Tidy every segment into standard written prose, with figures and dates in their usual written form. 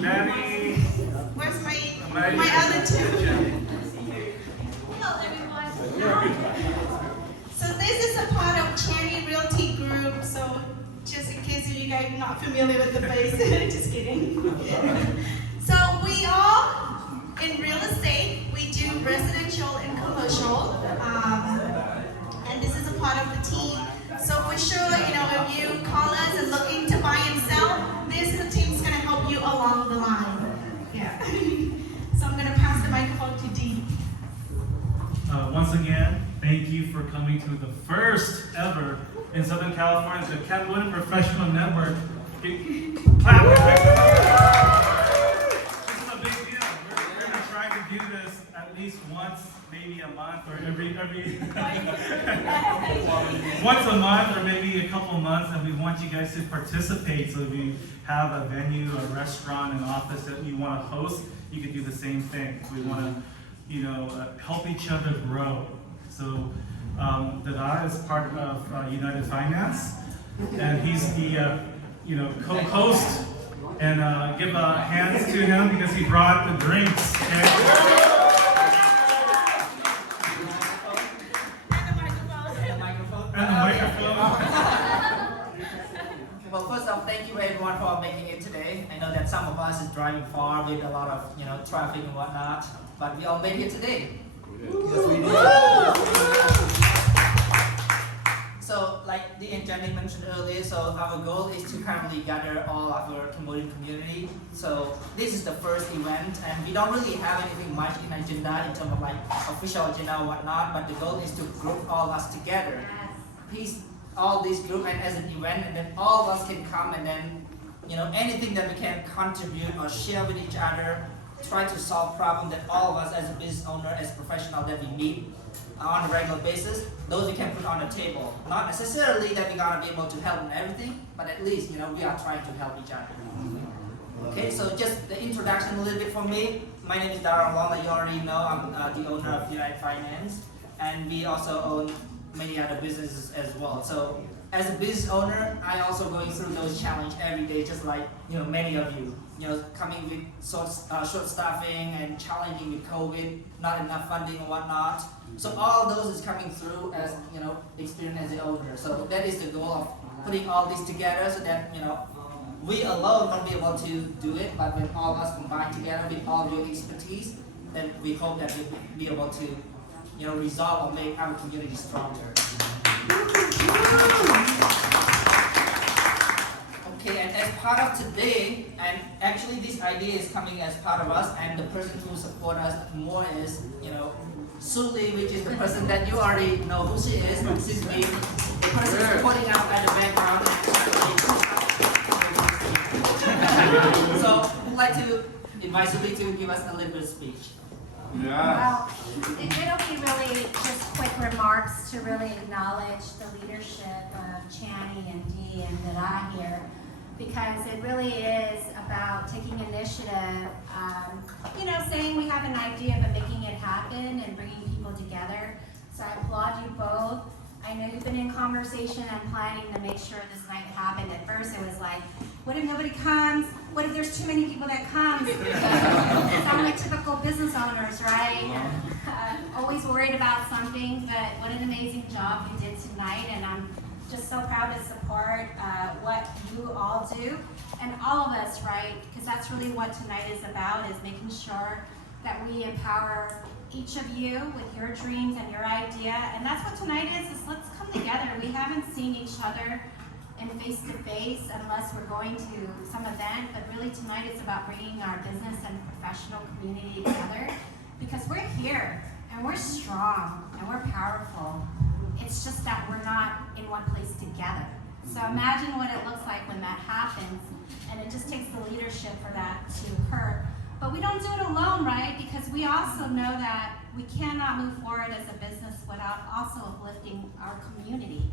Maddie. Where's my other two? Hello, everyone. So this is a part of Channy Realty Group. So just in case you guys are not familiar with the face, just kidding. So we all in real estate. We do residential and commercial, and this is a part of the team. So for sure, if you call us and looking to buy and sell, this is the team's gonna help you along the line. Yeah. So I'm gonna pass the microphone to Dee. Once again, thank you for coming to the first ever in Southern California, the Cambodian Professional Network. Clap. This is a big deal. We're going to try to do this at least once, maybe a month, or every once a month, or maybe a couple months, and we want you guys to participate. So if you have a venue, a restaurant, an office that you want to host, you can do the same thing. We want to, help each other grow. So Dada is part of United Finance, and he's the co-host. And give hands to him because he brought the drinks. Okay? And the microphone. Well, first off, thank you everyone for making it today. I know that some of us is driving far with a lot of traffic and whatnot, but we all made it today. Yes, we did. So, like Dee and Channy mentioned earlier, so our goal is to currently gather all of our Cambodian community. So this is the first event, and we don't really have anything much in agenda in terms of like official agenda or whatnot. But the goal is to group all of us together, piece all these group and as an event, and then all of us can come and then anything that we can contribute or share with each other, try to solve problems that all of us as a business owner, as professional that we meet on a regular basis, those we can put on the table. Not necessarily that we're gonna be able to help in everything, but at least we are trying to help each other. Okay, so just the introduction a little bit from me. My name is Dlong, like you already know. I'm the owner of United Finance, and we also own many other businesses as well. So as a business owner, I also going through those challenges every day, just like many of you. Coming with short staffing and challenging with COVID, not enough funding and whatnot. So all those is coming through as experience as an owner. So that is the goal of putting all this together, so that we alone won't be able to do it, but when all of us combine together with all your expertise, then we hope that we'll be able to resolve or make our community stronger. Okay, and as part of today, and actually this idea is coming as part of us, and the person who support us more is, Suli, which is the person that you already know who she is. This is me, the person supporting out at the background. So, I'd like to invite Suli to give us a little bit of speech. Well, it'll be really just quick remarks to really acknowledge the leadership of Channy and Dee and Dada here, because it really is about taking initiative, saying we have an idea but making it happen and bringing people together. So I applaud you both. I know you've been in conversation and planning to make sure this night happened. At first it was like, what if nobody comes? What if there's too many people that come? Sound like typical business owners, right? Always worried about something, but what an amazing job you did tonight, and I'm just so proud to support what you all do, and all of us, right? Because that's really what tonight is about, is making sure that we empower each of you with your dreams and your idea. And that's what tonight is let's come together. We haven't seen each other in face-to-face unless we're going to some event, but really tonight it's about bringing our business and professional community together, because we're here and we're strong and we're powerful. It's just that we're not in one place together. So imagine what it looks like when that happens, and it just takes the leadership for that to occur. But we don't do it alone, right? Because we also know that we cannot move forward as a business without also uplifting our community.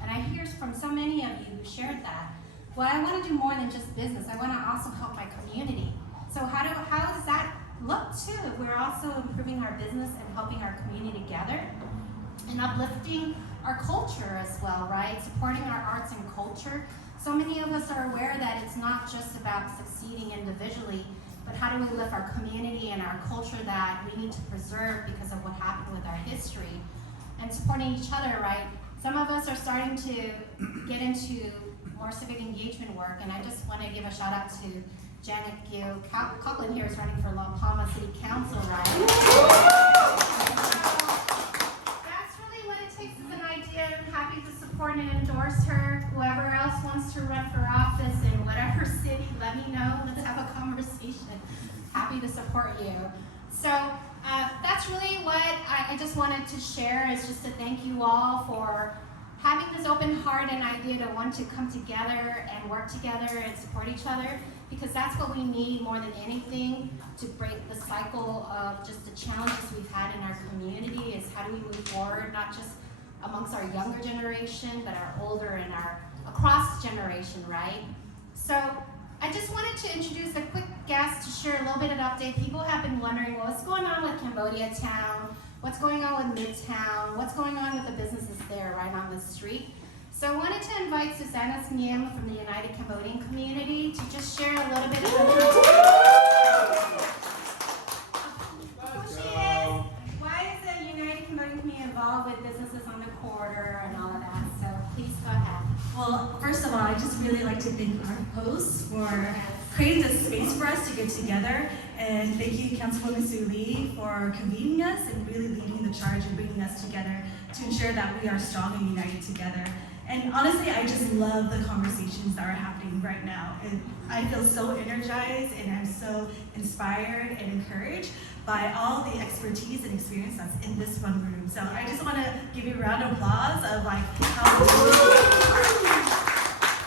And I hear from so many of you who shared that. Well, I want to do more than just business. I want to also help my community. So how does that look too? If we're also improving our business and helping our community together and uplifting our culture as well, right? Supporting our arts and culture. so many of us are aware that it's not just about succeeding individually, but how do we lift our community and our culture that we need to preserve because of what happened with our history, and supporting each other, right? Some of us are starting to get into more civic engagement work, and I just want to give a shout out to Janet Gill. Coughlin here is running for La Palma City Council, right? That's really what it takes is an idea. I'm happy to support and endorse her. Whoever else wants to run for office in whatever city, let me know. Let's have a conversation. Happy to support you. So that's really what I just wanted to share, is just to thank you all for having this open heart and idea to want to come together and work together and support each other, because that's what we need more than anything to break the cycle of just the challenges we've had in our community. Is how do we move forward, not just amongst our younger generation, but our older and our across generation, right? So I just wanted to introduce a quick guest to share a little bit of an update. People have been wondering, well, what's going on with Cambodia Town? What's going on with Midtown? What's going on with the businesses there right on the street? So I wanted to invite Susanna Smiem from the United Cambodian Community to just share a little bit of who she is, why is the United Cambodian Community involved with businesses on the corridor and all of that. So please go ahead. Well, first of all, I just really like to thank our hosts for creating this space for us to get together. And thank you, Councilwoman Sue Lee, for convening us and really leading the charge and bringing us together to ensure that we are strong and united together. And honestly, I just love the conversations that are happening right now. And I feel so energized and I'm so inspired and encouraged by all the expertise and experience that's in this one room. So I just want to give you a round of applause of like how.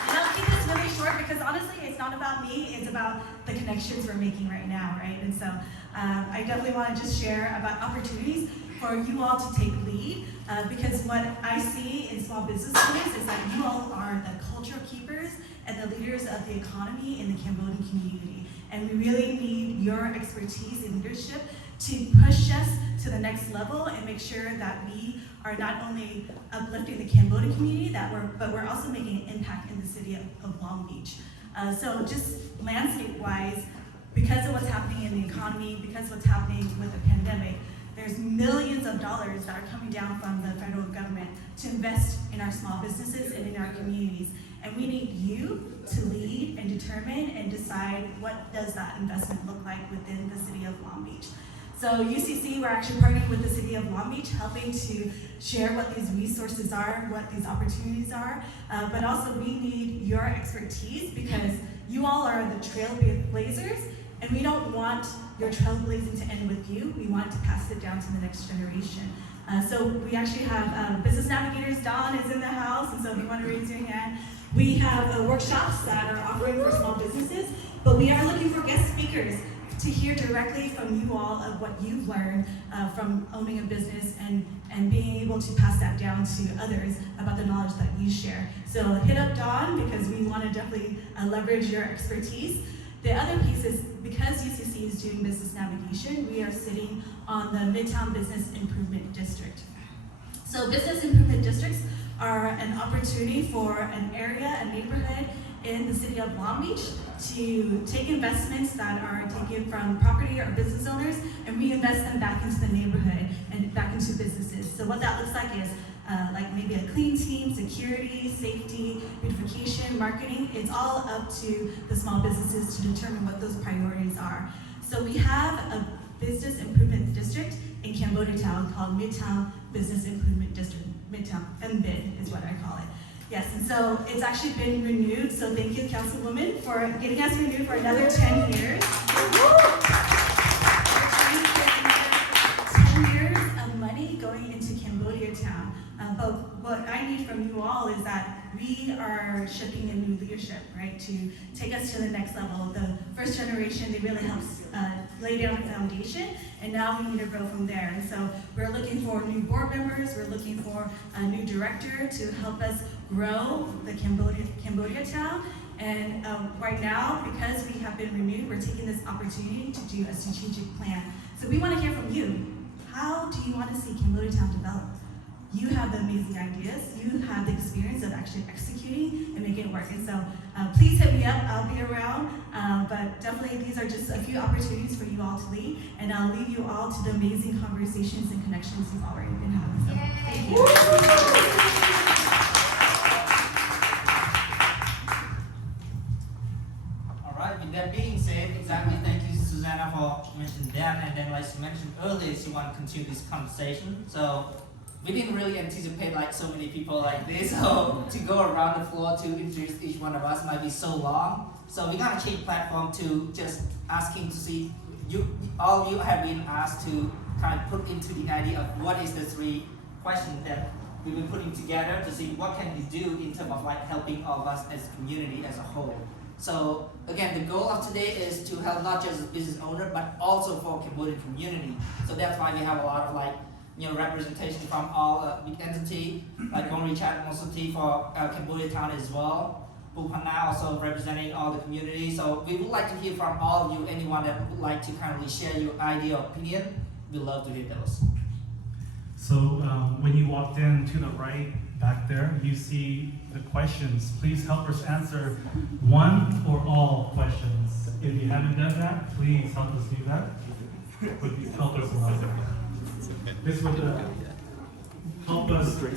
And I'll keep this really short because honestly, it's not about me, it's about the connections we're making right now, right? And so I definitely want to just share about opportunities for you all to take lead because what I see in small business owners is that you all are the culture keepers and the leaders of the economy in the Cambodian community. And we really need your expertise and leadership to push us to the next level and make sure that we are not only uplifting the Cambodian community, but we're also making an impact in the city of Long Beach. So just landscape-wise, because of what's happening in the economy, because of what's happening with the pandemic, there's millions of dollars that are coming down from the federal government to invest in our small businesses and in our communities. And we need you to lead and determine and decide what does that investment look like within the city of Long Beach. So UCC, we're actually partnering with the city of Long Beach, helping to share what these resources are, what these opportunities are, but also we need your expertise because you all are the trailblazers, and we don't want your trailblazing to end with you. We want to pass it down to the next generation. So we actually have business navigators. Dawn is in the house, and so if you want to raise your hand. We have workshops that are offering for small businesses, but we are looking for guest speakers to hear directly from you all of what you've learned from owning a business and being able to pass that down to others about the knowledge that you share. So hit up Dawn because we want to definitely leverage your expertise. The other piece is because UCC is doing business navigation, we are sitting on the Midtown Business Improvement District. So business improvement districts are an opportunity for an area, a neighborhood in the city of Long Beach to take investments that are taken from property or business owners and reinvest them back into the neighborhood and back into businesses. So what that looks like is like maybe a clean team, security, safety, beautification, marketing. It's all up to the small businesses to determine what those priorities are. So we have a business improvement district in Cambodia Town called Midtown Business Improvement District. Midtown, MBID is what I call it. Yes, and so it's actually been renewed, so thank you, Councilwoman, for getting us renewed for another 10 years. 10 years of money going into Cambodia Town. But what I need from you all is that we are shifting in new leadership, right, to take us to the next level. The first generation, they really helped lay down a foundation, and now we need to grow from there. And so we're looking for new board members, we're looking for a new director to help us grow the Cambodia Town. And right now, because we have been renewed, we're taking this opportunity to do a strategic plan. So we want to hear from you. How do you want to see Cambodia Town develop? you have the amazing ideas, you have the experience of actually executing and making it work. And so please hit me up, I'll be around. But definitely these are just a few opportunities for you all to lead, and I'll leave you all to the amazing conversations and connections you've already been having. So, thank you. All right, with that being said, exactly, thank you, Susanna, for mentioning that. And then, like you mentioned earlier, you want to continue this conversation. So we didn't really anticipate like so many people like this. So to go around the floor to introduce each one of us might be so long. So we're gonna change platform to just asking to see all of you have been asked to kind of put into the idea of what is the 3 questions that we've been putting together to see what can we do in terms of like helping all of us as a community as a whole. So again, the goal of today is to help not just the business owner, but also for Cambodian community. So that's why we have a lot of like, representation from all big entity, like Gong Richard Mosoti for Cambodia town as well. Pupana also representing all the community. So we would like to hear from all of you, anyone that would like to kindly share your idea or opinion. We'd love to hear those. So when you walked in to the right back there, you see the questions. Please help us answer one or all questions. If you haven't done that, please help us do that. Would you help us a lot? This would help us put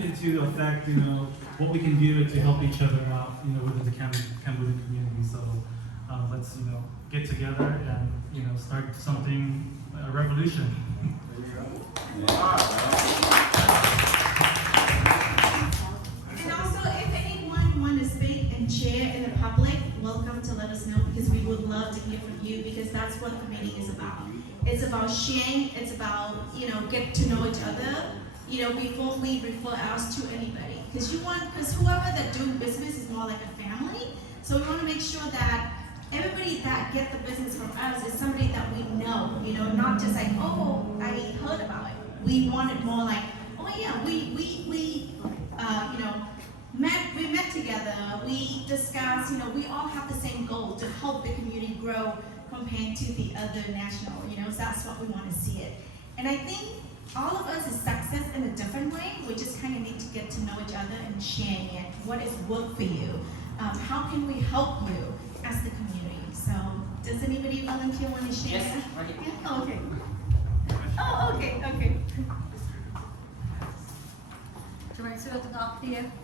into effect, what we can do to help each other out, within the Cambodian community. So let's, get together and, start something, a revolution. And also, if anyone want to speak and share in the public, welcome to let us know, because we would love to hear from you, because that's what the meeting is about. It's about sharing, it's about, get to know each other, before we refer us to anybody. Because whoever that do business is more like a family. So we want to make sure that everybody that get the business from us is somebody that we know, not just like, oh, I heard about it. We want it more like, oh yeah, we met together, we discussed, we all have the same goal to help the community grow compared to the other national, so that's what we want to see it. And I think all of us is success in a different way. We just kind of need to get to know each other and sharing it. What is work for you? How can we help you as the community? So does anybody volunteer want to share? Yes, right here. Yeah? Oh, okay. Oh, okay.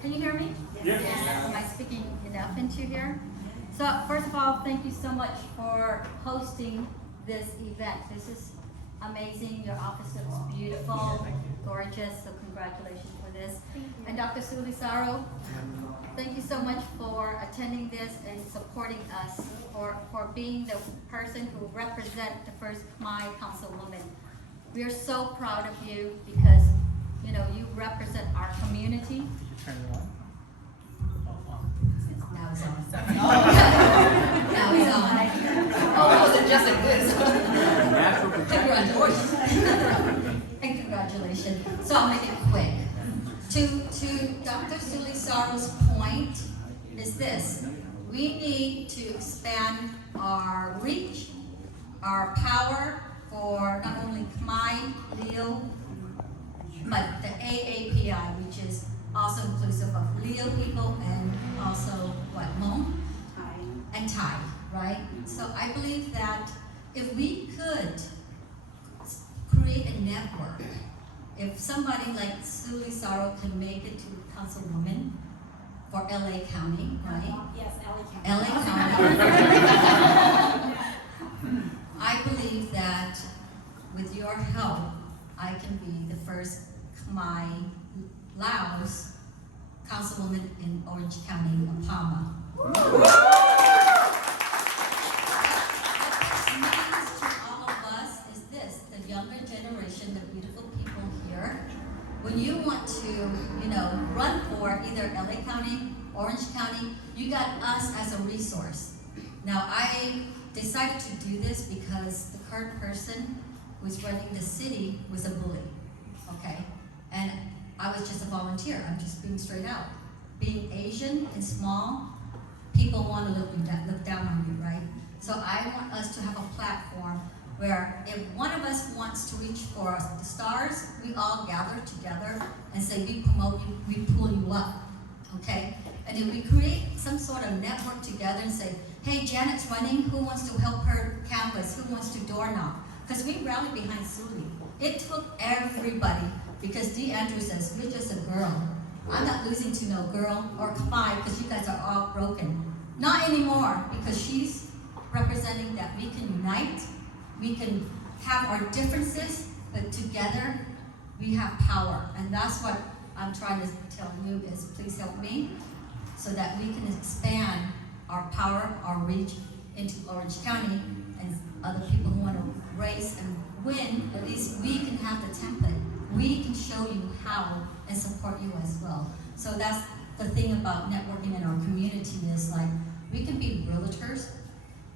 Can you hear me? Yes. Am I speaking enough into here? So first of all, thank you so much for hosting this event. This is amazing. Your office looks beautiful, gorgeous. So congratulations for this. And Dr. Saro, thank you so much for attending this and supporting us, for being the person who represents the first Khmer Councilwoman. We are so proud of you because you represent our community. Did you turn it on? Now it's on. Now it's on. Oh, was it just like this? Congratulations. And congratulations. So I'll make it quick. To Dr. Suli Saro's point is this. We need to expand our reach, our power for not only Khmer, Leo, but the AAPI, which is also inclusive of Leo people and also Hmong and Thai, right? So I believe that if we could create a network, if somebody like Suli Saro can make it to Councilwoman for LA County, right? Yes, LA County. LA County. I believe that with your help, I can be the first Khmer Laos Councilwoman in Orange County, Palma. What this means to all of us is this: the younger generation, the beautiful people here. When you want to, run for either LA County, Orange County, you got us as a resource. Now, I decided to do this because the current person who's running the city was a bully, okay? And I was just a volunteer. I'm just being straight out. Being Asian and small, people want to look down on you, right? So I want us to have a platform where if one of us wants to reach for the stars, we all gather together and say, we promote you, we pull you up, okay? And if we create some sort of network together and say, hey, Janet's running, who wants to help her canvas? Who wants to door knock? Because we rallied behind Suli. It took everybody, because Dee Andrews says, you're just a girl. I'm not losing to no girl or Khmer, because you guys are all broken. Not anymore, because she's representing that we can unite, we can have our differences, but together we have power. And that's what I'm trying to tell you is please help me so that we can expand our power, our reach into Orange County, and other people who want to race and win, at least we can have the template. We can show you how and support you as well. So that's the thing about networking in our community is like, we can be realtors,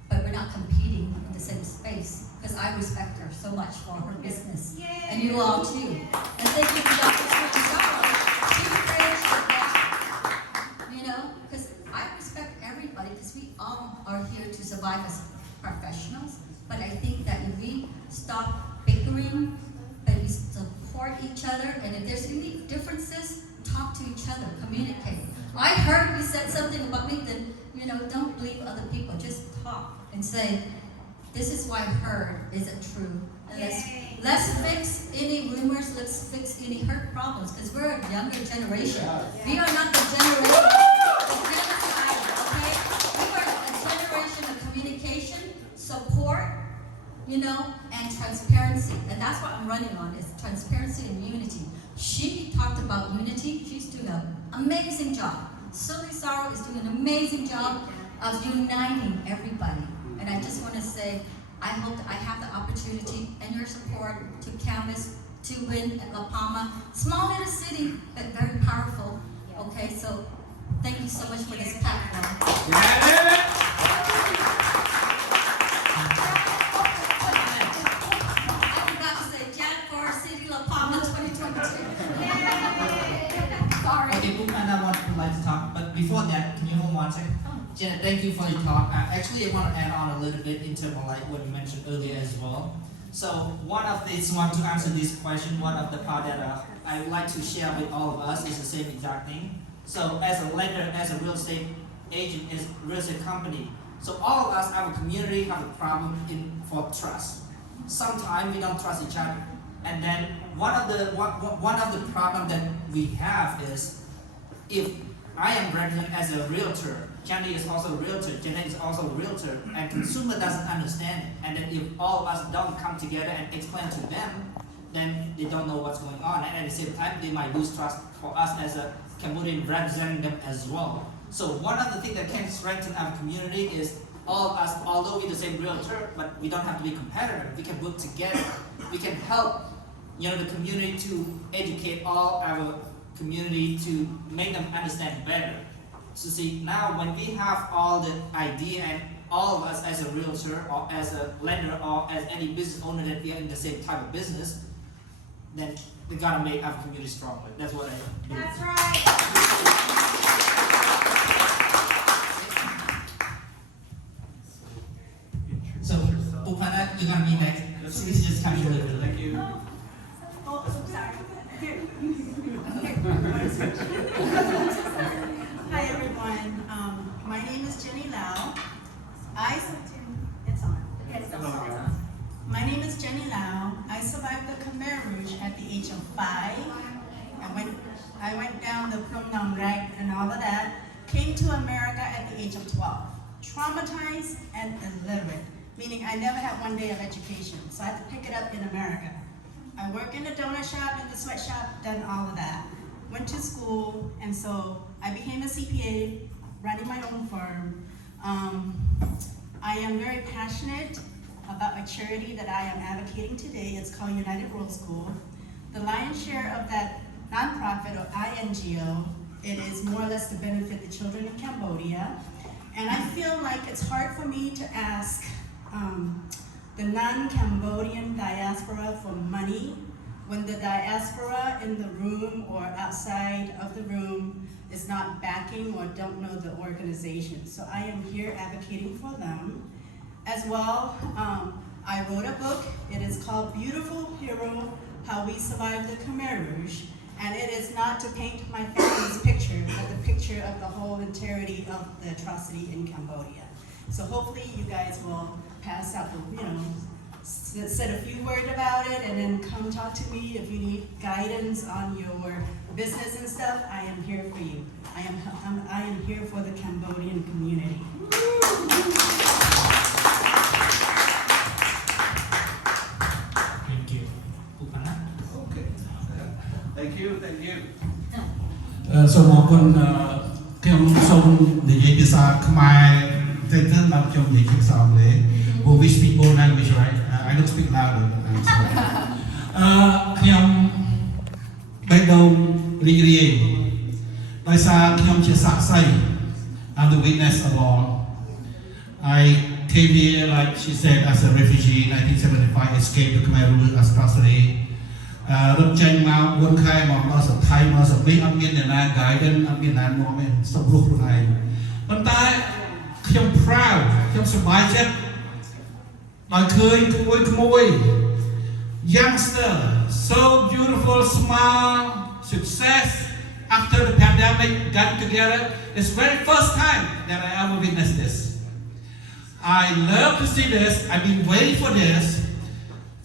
but we're not competing in the same space. Because I respect her so much for her business. Yay. And you all too. And thank you for Dr. Saro. She created that, you know, because I respect everybody because we all are here to survive as professionals. But I think that if we stop bickering, but we support each other, and if there's any differences, talk to each other, communicate. I heard you said something about me that, you know, don't believe other people, just talk and say, this is what I heard, is it true? And let's fix any rumors, let's fix any hurt problems, because we're a younger generation. We are not the generation of genocide, okay? We are a generation of communication, support, you know, and transparency. And that's what I'm running on, is transparency and unity. She talked about unity. She's doing an amazing job. Saro is doing an amazing job of uniting everybody. And I just want to say, I hope that I have the opportunity and your support to canvas, to win at La Palma. Small little city, but very powerful. Okay, so thank you so much for this platform. I forgot to say, Janet for City La Palma 2022. Sorry. Okay, Bukana would like to talk, but before that, can you hold one second? Janet, thank you for your talk. Actually, I want to add on a little bit in terms of like what you mentioned earlier as well. So one of these, want to answer this question, one of the part that I would like to share with all of us is the same exact thing. So as a lender, as a real estate agent, as a real estate company, so all of us, our community, have a problem for trust. Sometimes we don't trust each other. And then one of the problem that we have is, if I am represented as a realtor, Channy is also a realtor, Janet is also a realtor, and consumer doesn't understand it. And then if all of us don't come together and explain to them, then they don't know what's going on. And at the same time, they might lose trust for us as a Cambodian representative as well. So one of the things that can strengthen our community is all of us, although we're the same realtor, but we don't have to be competitive. We can work together. We can help, you know, the community to educate all our community to make them understand better. So see, now when we have all the idea and all of us as a realtor or as a lender or as any business owner that we are in the same type of business, then we gotta make our community stronger. That's what I believe. That's right. So, Upana, you're gonna be next. Please just come here a little bit. Thank you. Oh, I'm sorry. Here. Hi everyone. My name is Jenny Lau. It's on. Yes, My name is Jenny Lau. I survived the Khmer Rouge at the age of 5. I went down the Phnom Nong Rag and all of that. Came to America at the age of 12. Traumatized and illiterate, meaning I never had one day of education. So I had to pick it up in America. I work in the donut shop, in the sweatshop, done all of that. Went to school, and so I became a CPA, running my own firm. I am very passionate about a charity that I am advocating today. It's called United World School. The lion's share of that nonprofit or INGO, it is more or less to benefit the children in Cambodia. And I feel like it's hard for me to ask the non-Cambodian diaspora for money when the diaspora in the room or outside of the room is not backing or don't know the organization. So I am here advocating for them. As well, I wrote a book. It is called Beautiful Hero, How We Survived the Khmer Rouge. And it is not to paint my family's picture, but the picture of the whole entirety of the atrocity in Cambodia. So hopefully you guys will pass out the, said a few words about it, and then come talk to me if you need guidance on your business and stuff. I am here for you. I am here for the Cambodian community. Thank you. Okay. Thank you. Thank you. សូមអរគុណខ្ញុំសូមនិយាយភាសាខ្មែរតែទៅដល់ខ្ញុំនិយាយភាសាអង់គ្លេស we speak both language right I don't speak loud ខ្ញុំបេះដូងរីករាយដោយសារខ្ញុំជាសាក្សី I'm the witness of all I came here like she said as a refugee in 1975 escaped the Khmer Rouge atrocity រត់ចេញមក4ខែមកដល់សថៃមកសមីអត់មានអ្នកណា guidance អត់មានណានាំទេសុំរស់ខ្លួនឯងប៉ុន្តែខ្ញុំ proud ខ្ញុំសប្បាយចិត្តដោយឃើញក្មួយ youngster so beautiful smile success after the pandemic got together it's very first time that I ever witnessed this I love to see this I've been waiting for this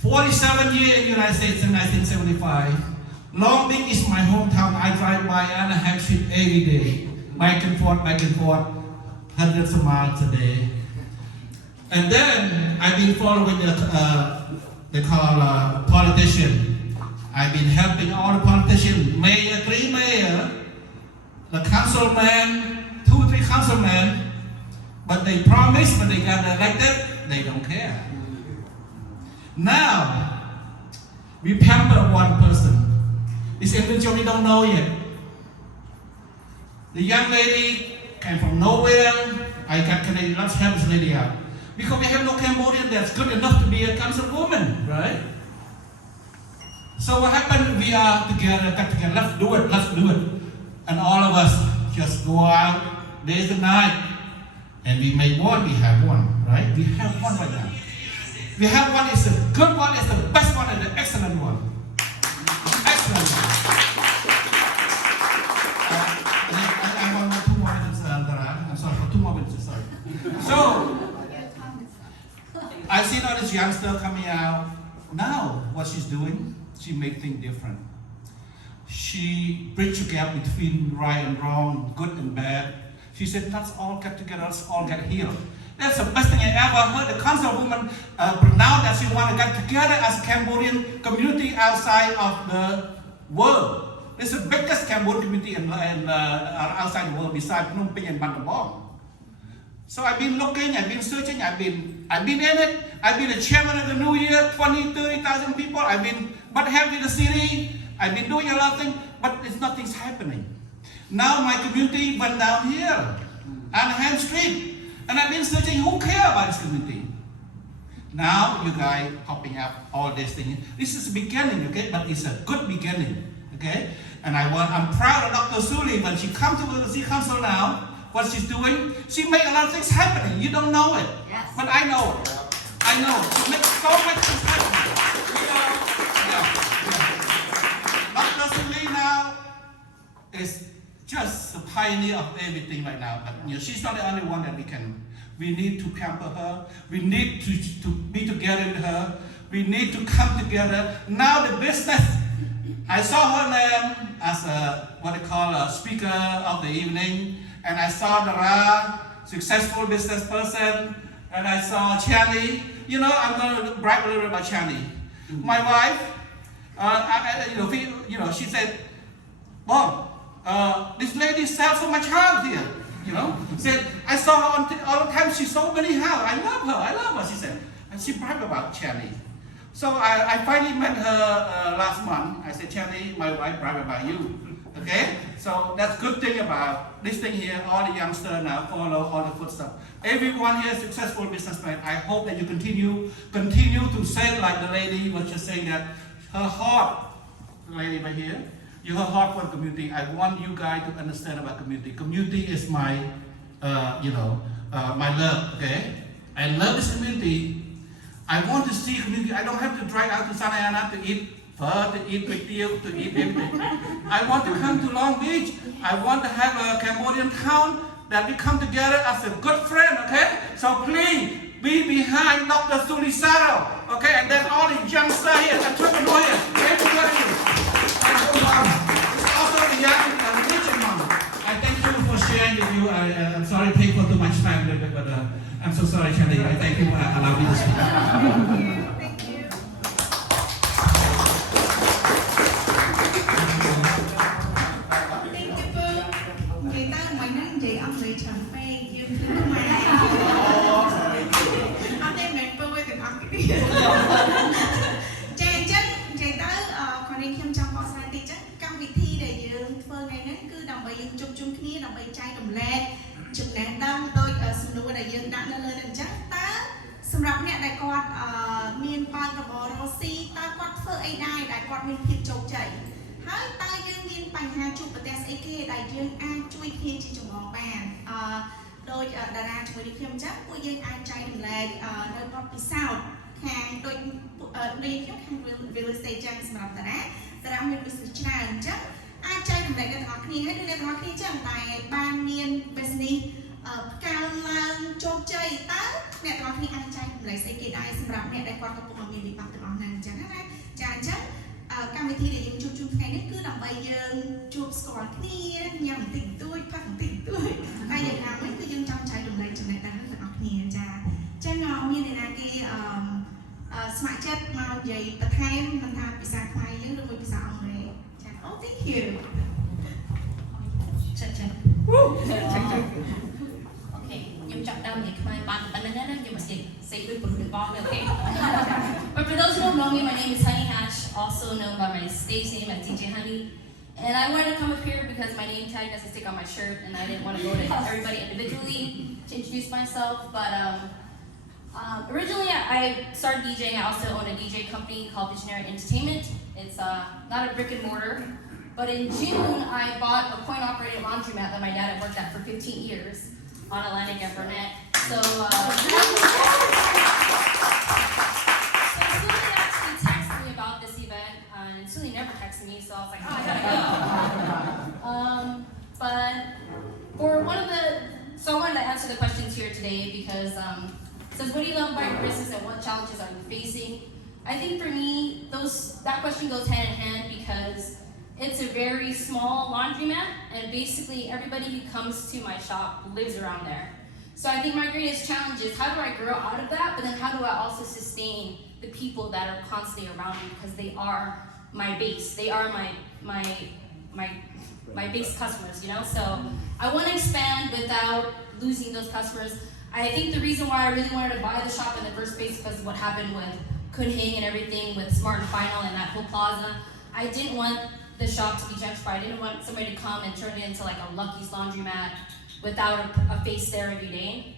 47 years in the United States in 1975. Long Beach is my hometown. I drive by Anaheim Street every day. Back and forth, hundreds of miles a day. And then I've been following they call politician. I've been helping all the politicians, mayor, 3 mayor, the councilman, 2-3 councilmen, but they promised when they got elected, they don't care. Now, we pamper one person. This individual we don't know yet. The young lady came from nowhere. I got Canadian, let's help this lady out. Because we have no Cambodian that's good enough to be a councilwoman, right? So what happened? We are together, got together, let's do it. And all of us just go out days and night. And we make one, we have one, right? We have one right now. We have one is the good one, is the best one, and the excellent one. Excellent one. I want 2 more minutes, I'm sorry, for 2 more minutes, sorry. So, I see all this youngster coming out. Now, what she's doing, she make things different. She bridge the gap between right and wrong, good and bad. She said, let's all get together, let's all get healed. That's the best thing I ever heard. The Councilwoman pronounced that she want to get together as a Cambodian community outside of the world. It's the biggest Cambodian community outside the world besides Phnom Penh and Battambang. So I've been looking, I've been searching, I've been in it. I've been the chairman of the New Year, 20-30,000 people. But help in the city. I've been doing a lot of things, but nothing's happening. Now my community went down here, Anaheim Street. And I've been searching who cares about this community. Now you guys popping up all these things. This is the beginning, okay? But it's a good beginning, okay? And I'm proud of Dr. Suli when she comes to the city council now. What she's doing, she make a lot of things happening. You don't know it, Yes. but I know it. I know she makes so much things happening. Dr. Suli now is just a pioneer of everything right now. But she's not the only one that we need to pamper her. We need to be together with her. We need to come together. Now the business, I saw her name as a speaker of the evening. And I saw Dara, successful business person. And I saw Channy. I'm going to brag a little bit about Channy. My wife, she said, Bob, this lady sells so much house here, Said, I saw her all the time, she sold many houses. I love her, she said. And she bragged about Channy. So I finally met her last month. I said, Channy, my wife bragged about you. Okay? So that's good thing about this thing here. All the youngsters now follow all the footsteps. Everyone here is successful businessman. I hope that you continue to say like the lady was just saying that her heart, the lady right here, her heart for the community. I want you guys to understand about community. Community is my, my love, okay? I love this community. I want to see community. I don't have to drive out to Santa Ana to eat pho, to eat kway to eat everything. I want to come to Long Beach. I want to have a Cambodian town that we come together as a good friend, okay? So please be behind Dr. Suli Saro, okay? And then all the youngsters here, entrepreneur here, everybody. It's also the young religion mom. I thank you for sharing with you. I'm sorry to take for too much time, but I'm so sorry, Channy. I thank you for allowing me to speak. Thank you. Thank you, Phương. Người ta ngoài năng chị ông bị trầm phê dương thứ ngoài. Ông đây mệt Phương với từng ông cái đi. Chị chắc chị tới còn đi thêm trong bao xa thì chắc công việc thi để dương Phương này nó cứ đồng bày dương chung kia đồng bày trai đồng lệ chụp nét đông tôi sum đua để dương đã lên đằng chắc ta សម្រាប់អ្នកដែលគាត់មានបើករបររស់ស៊ីតើគាត់ធ្វើអីដែរដែលគាត់មានភាពជោគជ័យហើយតើយើងមានបញ្ហាជួបប្រទះស្អីគេដែលយើងអាចជួយគ្នាជាចម្បងបានដោយតារាជាមួយនេះខ្ញុំចឹងពួកយើងអាចចែករំលែកនៅបទពិសោធន៍ខាងដូចនេះខ្ញុំខាង real estate ចឹងសម្រាប់តារាមាន business ច្រើនអញ្ចឹងអាចចែករំលែកដល់អ្នកគ្នាហើយដូចអ្នកទាំងអស់គ្នាចឹងតែបានមាន business កើនឡើងជោគជ័យតើអ្នកទាំងអស់គ្នាអាចចែករំលែកស្អីគេដែរសម្រាប់អ្នកដែលគាត់កំពុងមានវិបត្តិទាំងអស់ហ្នឹងអញ្ចឹងណាចាអញ្ចឹងកម្មវិធីដែលយើងជួបជុំថ្ងៃនេះគឺដើម្បីយើងជួបស្គាល់គ្នាញ៉ាំបន្តិចបន្តួចផឹកបន្តិចបន្តួចហើយយ៉ាងណាវិញគឺយើងចង់ចែករំលែកចំណេះដឹងទាំងអស់គ្នាចាអញ្ចឹងមានអ្នកណាគេស្ម័គ្រចិត្តមកនិយាយបន្ថែមមិនថាភាសាខ្មែរយើងឬមួយភាសាអង់គ្លេសចា Oh thank you ចាចា Okay, nhưng chọn đâu thì khai ban ban đến đó nhưng mà say good for the ball, okay. But for those who don't know me, my name is Honey Hatch, also known by my stage name as DJ Honey. And I wanted to come up here because my name tag doesn't stick on my shirt, and I didn't want to go to everybody individually to introduce myself. But originally, I started DJing. I also own a DJ company called Visionary Entertainment. It's not a brick and mortar. But in June, I bought a coin-operated laundromat that my dad had worked at for 15 years on Atlantic and Burnett. So Sully actually texted me about this event, and Sully never texted me, so I was like, oh, I gotta go. But for so I wanted to answer the questions here today because it says, what do you love about your business and what challenges are you facing? I think for me, that question goes hand in hand because it's a very small laundromat, and basically everybody who comes to my shop lives around there. So I think my greatest challenge is how do I grow out of that, but then how do I also sustain the people that are constantly around me because they are my base. They are my base customers, you know? So I want to expand without losing those customers. I think the reason why I really wanted to buy the shop in the first place because of what happened with Kun Hing and everything with Smart and Final and that whole plaza. I didn't want the shop to be gentrified. I didn't want somebody to come and turn it into like a Lucky's laundromat without a face there every day.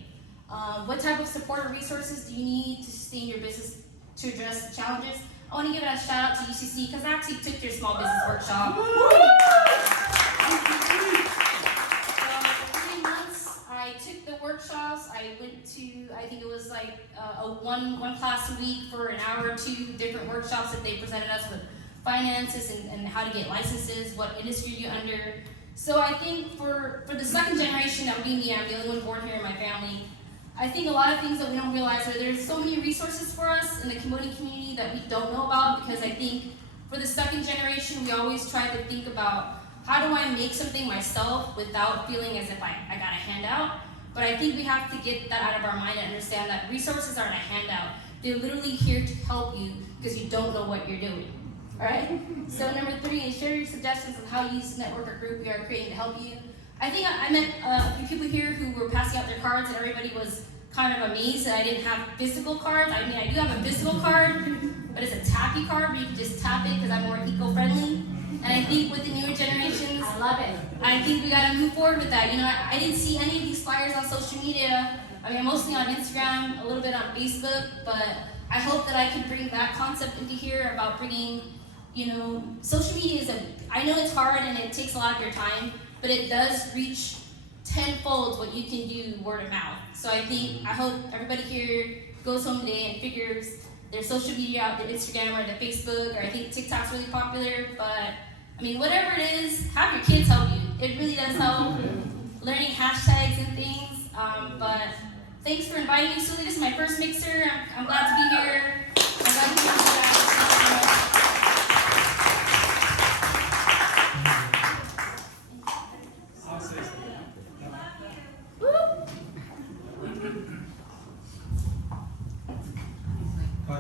What type of support or resources do you need to sustain your business to address the challenges? I want to give a shout out to UCC because I actually took their small business workshop. So for 3 months, I took the workshops. I went to, I think it was like one class a week for an hour or two, different workshops that they presented us with finances and how to get licenses, what industry you're under. So I think for the second generation, that would be me, I'm the only one born here in my family. I think a lot of things that we don't realize are there's so many resources for us in the Cambodian community that we don't know about because I think for the second generation, we always try to think about how do I make something myself without feeling as if I got a handout. But I think we have to get that out of our mind and understand that resources aren't a handout. They're literally here to help you because you don't know what you're doing. Alright, so number 3 is share your suggestions of how you use the network or group we are creating to help you. I think I met a few people here who were passing out their cards and everybody was kind of amazed that I didn't have physical cards. I mean, I do have a physical card, but it's a tappy card where you can just tap it because I'm more eco-friendly. And I think with the newer generations, I love it. I think we gotta move forward with that. You know, I didn't see any of these flyers on social media. I mean, mostly on Instagram, a little bit on Facebook, but I hope that I can bring that concept into here about bringing, you know, social media I know it's hard and it takes a lot of your time, but it does reach tenfold what you can do word of mouth. So I hope everybody here goes home today and figures their social media out, their Instagram or their Facebook, or I think TikTok's really popular, but I mean, whatever it is, have your kids help you. It really does help. Learning hashtags and things, but thanks for inviting me, Sully. This is my first mixer. I'm glad to be here. I'm glad to be here with you guys.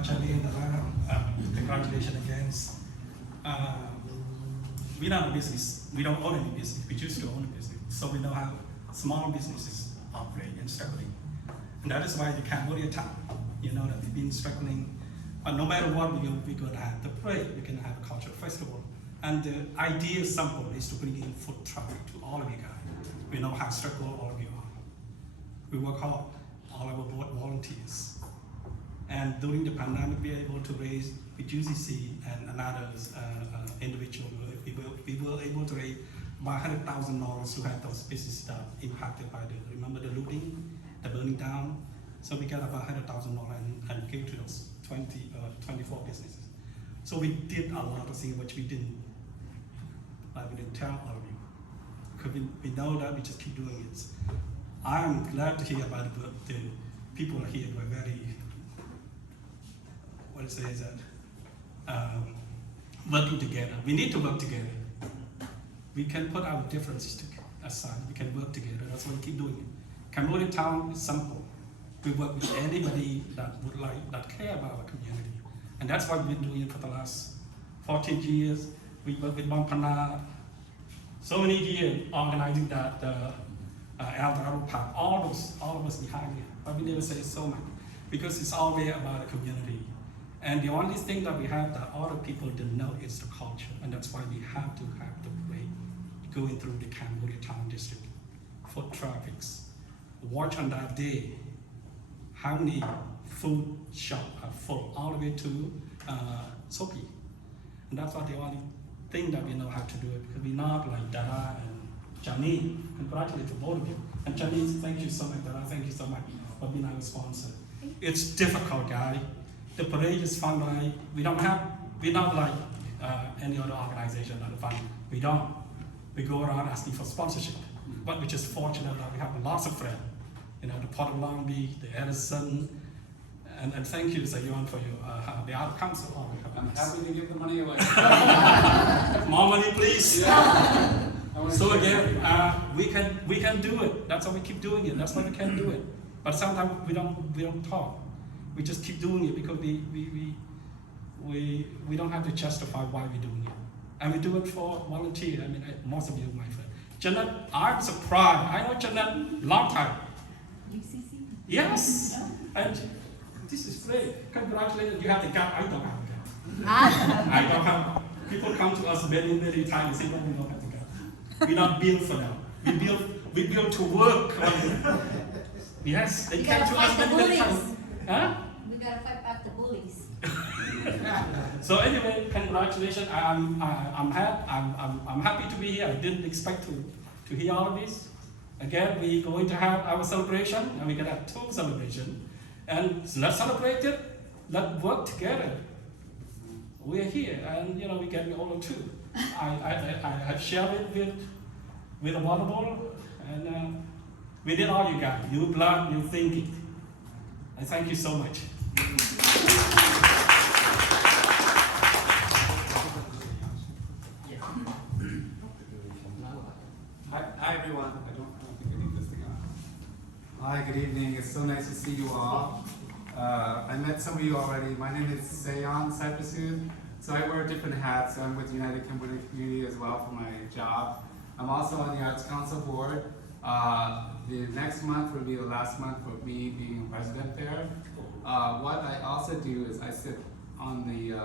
Channy and congratulations again. We don't have a business. We don't own any business. We choose to own a business. So we know how small businesses operate and struggling. And that is why the Cambodian town, that we've been struggling. But no matter what, we're going to have the parade. We're going to have a cultural festival. And the idea is simple, is to bring in foot traffic to all of you guys. We know how struggle all of you are. We work hard, all our volunteers. And during the pandemic, we were able to raise with UCC and another individual. We were able to raise about $100,000 to help those businesses that impacted by remember the looting, the burning down. So we got about $100,000 and gave to those 24 businesses. So we did a lot of things which we didn't tell all of you. Because we know that, we just keep doing it. I'm glad to hear about the people here who are very, working together. We need to work together. We can put our differences aside. We can work together. That's why we keep doing it. Cambodian town is simple. We work with anybody that care about our community. And that's what we've been doing for the last 14 years. We work with Bampana. So many years organizing that El Dorado Park. All of us behind it. But we never say so much. Because it's always about the community. And the only thing that we have that other people don't know is the culture. And that's why we have to have the parade going through the Cambodian town district. Foot traffics. Watch on that day how many food shops are full all the way to Sopi. And that's what the only thing that we know how to do it, because we're not like Dara and Channy. Congratulations to both of you. And Channy, thank you so much, Dara, thank you so much for being our sponsor. It's difficult, guys. The parade is fun, right? We're not like any other organization that are fun. We don't. We go around asking for sponsorship. But we're just fortunate that we have lots of friends. The Port of Long Beach, the Edison, and thank you, Zayon, for your the Art Council. I'm happy to give the money away. More money, please. Yeah. So again, we can do it. That's why we keep doing it. That's why we can do it. But sometimes we don't talk. We just keep doing it because we don't have to justify why we're doing it. And we do it for volunteer. I mean, most of you, my friend. Janet, I'm surprised. I know Janet long time. UCC? Yes. And this is great. Congratulations. You have the gap. I don't have the gap. I don't have. People come to us many times and say, no, we don't have the gap. We're not built for that. We built to work. Yes. They come to us many times. Huh? We gotta fight back the bullies. So anyway, congratulations. I'm happy to be here. I didn't expect to hear all of this. Again, we're going to have our celebration, and we're gonna have 2 celebrations. And let's celebrate it. Let's work together. We're here, and we're getting older too. I shared it with a water bottle, and we did all you guys. New blood, new thinking. And thank you so much. Hi everyone. I don't think I need this thing on. Hi, good evening. It's so nice to see you all. I met some of you already. My name is Sayon Cypressud. So I wear different hats. I'm with United Cambodian Community as well for my job. I'm also on the Arts Council board. The next month will be the last month for me being president there. What I also do is I sit on the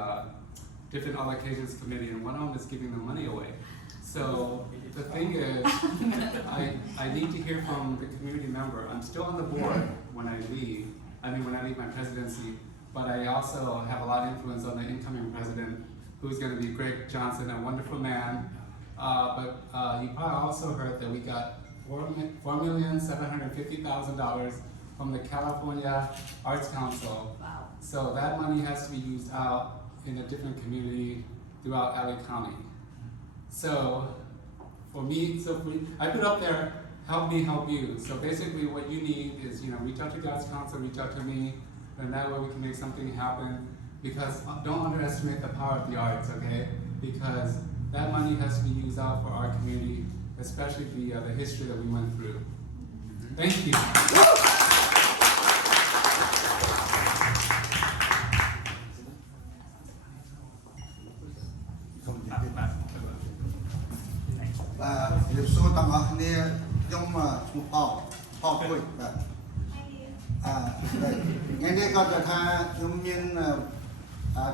different allocations committee, and one of them is giving the money away. So the thing is, I need to hear from the community member. I'm still on the board when I leave my presidency, but I also have a lot of influence on the incoming president, who's going to be Greg Johnson, a wonderful man. But you probably also heard that we got $4,750,000 from the California Arts Council. Wow. So that money has to be used out in a different community throughout LA County. So for me, I put up there, help me help you. So basically what you need is, reach out to the Arts Council, reach out to me, and that way we can make something happen. Because don't underestimate the power of the arts, okay? Because that money has to be used out for our community, especially the history that we went through. Thank you. If so, tạm near trong họ quỷ ngày nay conจะថាខ្ញុំមាន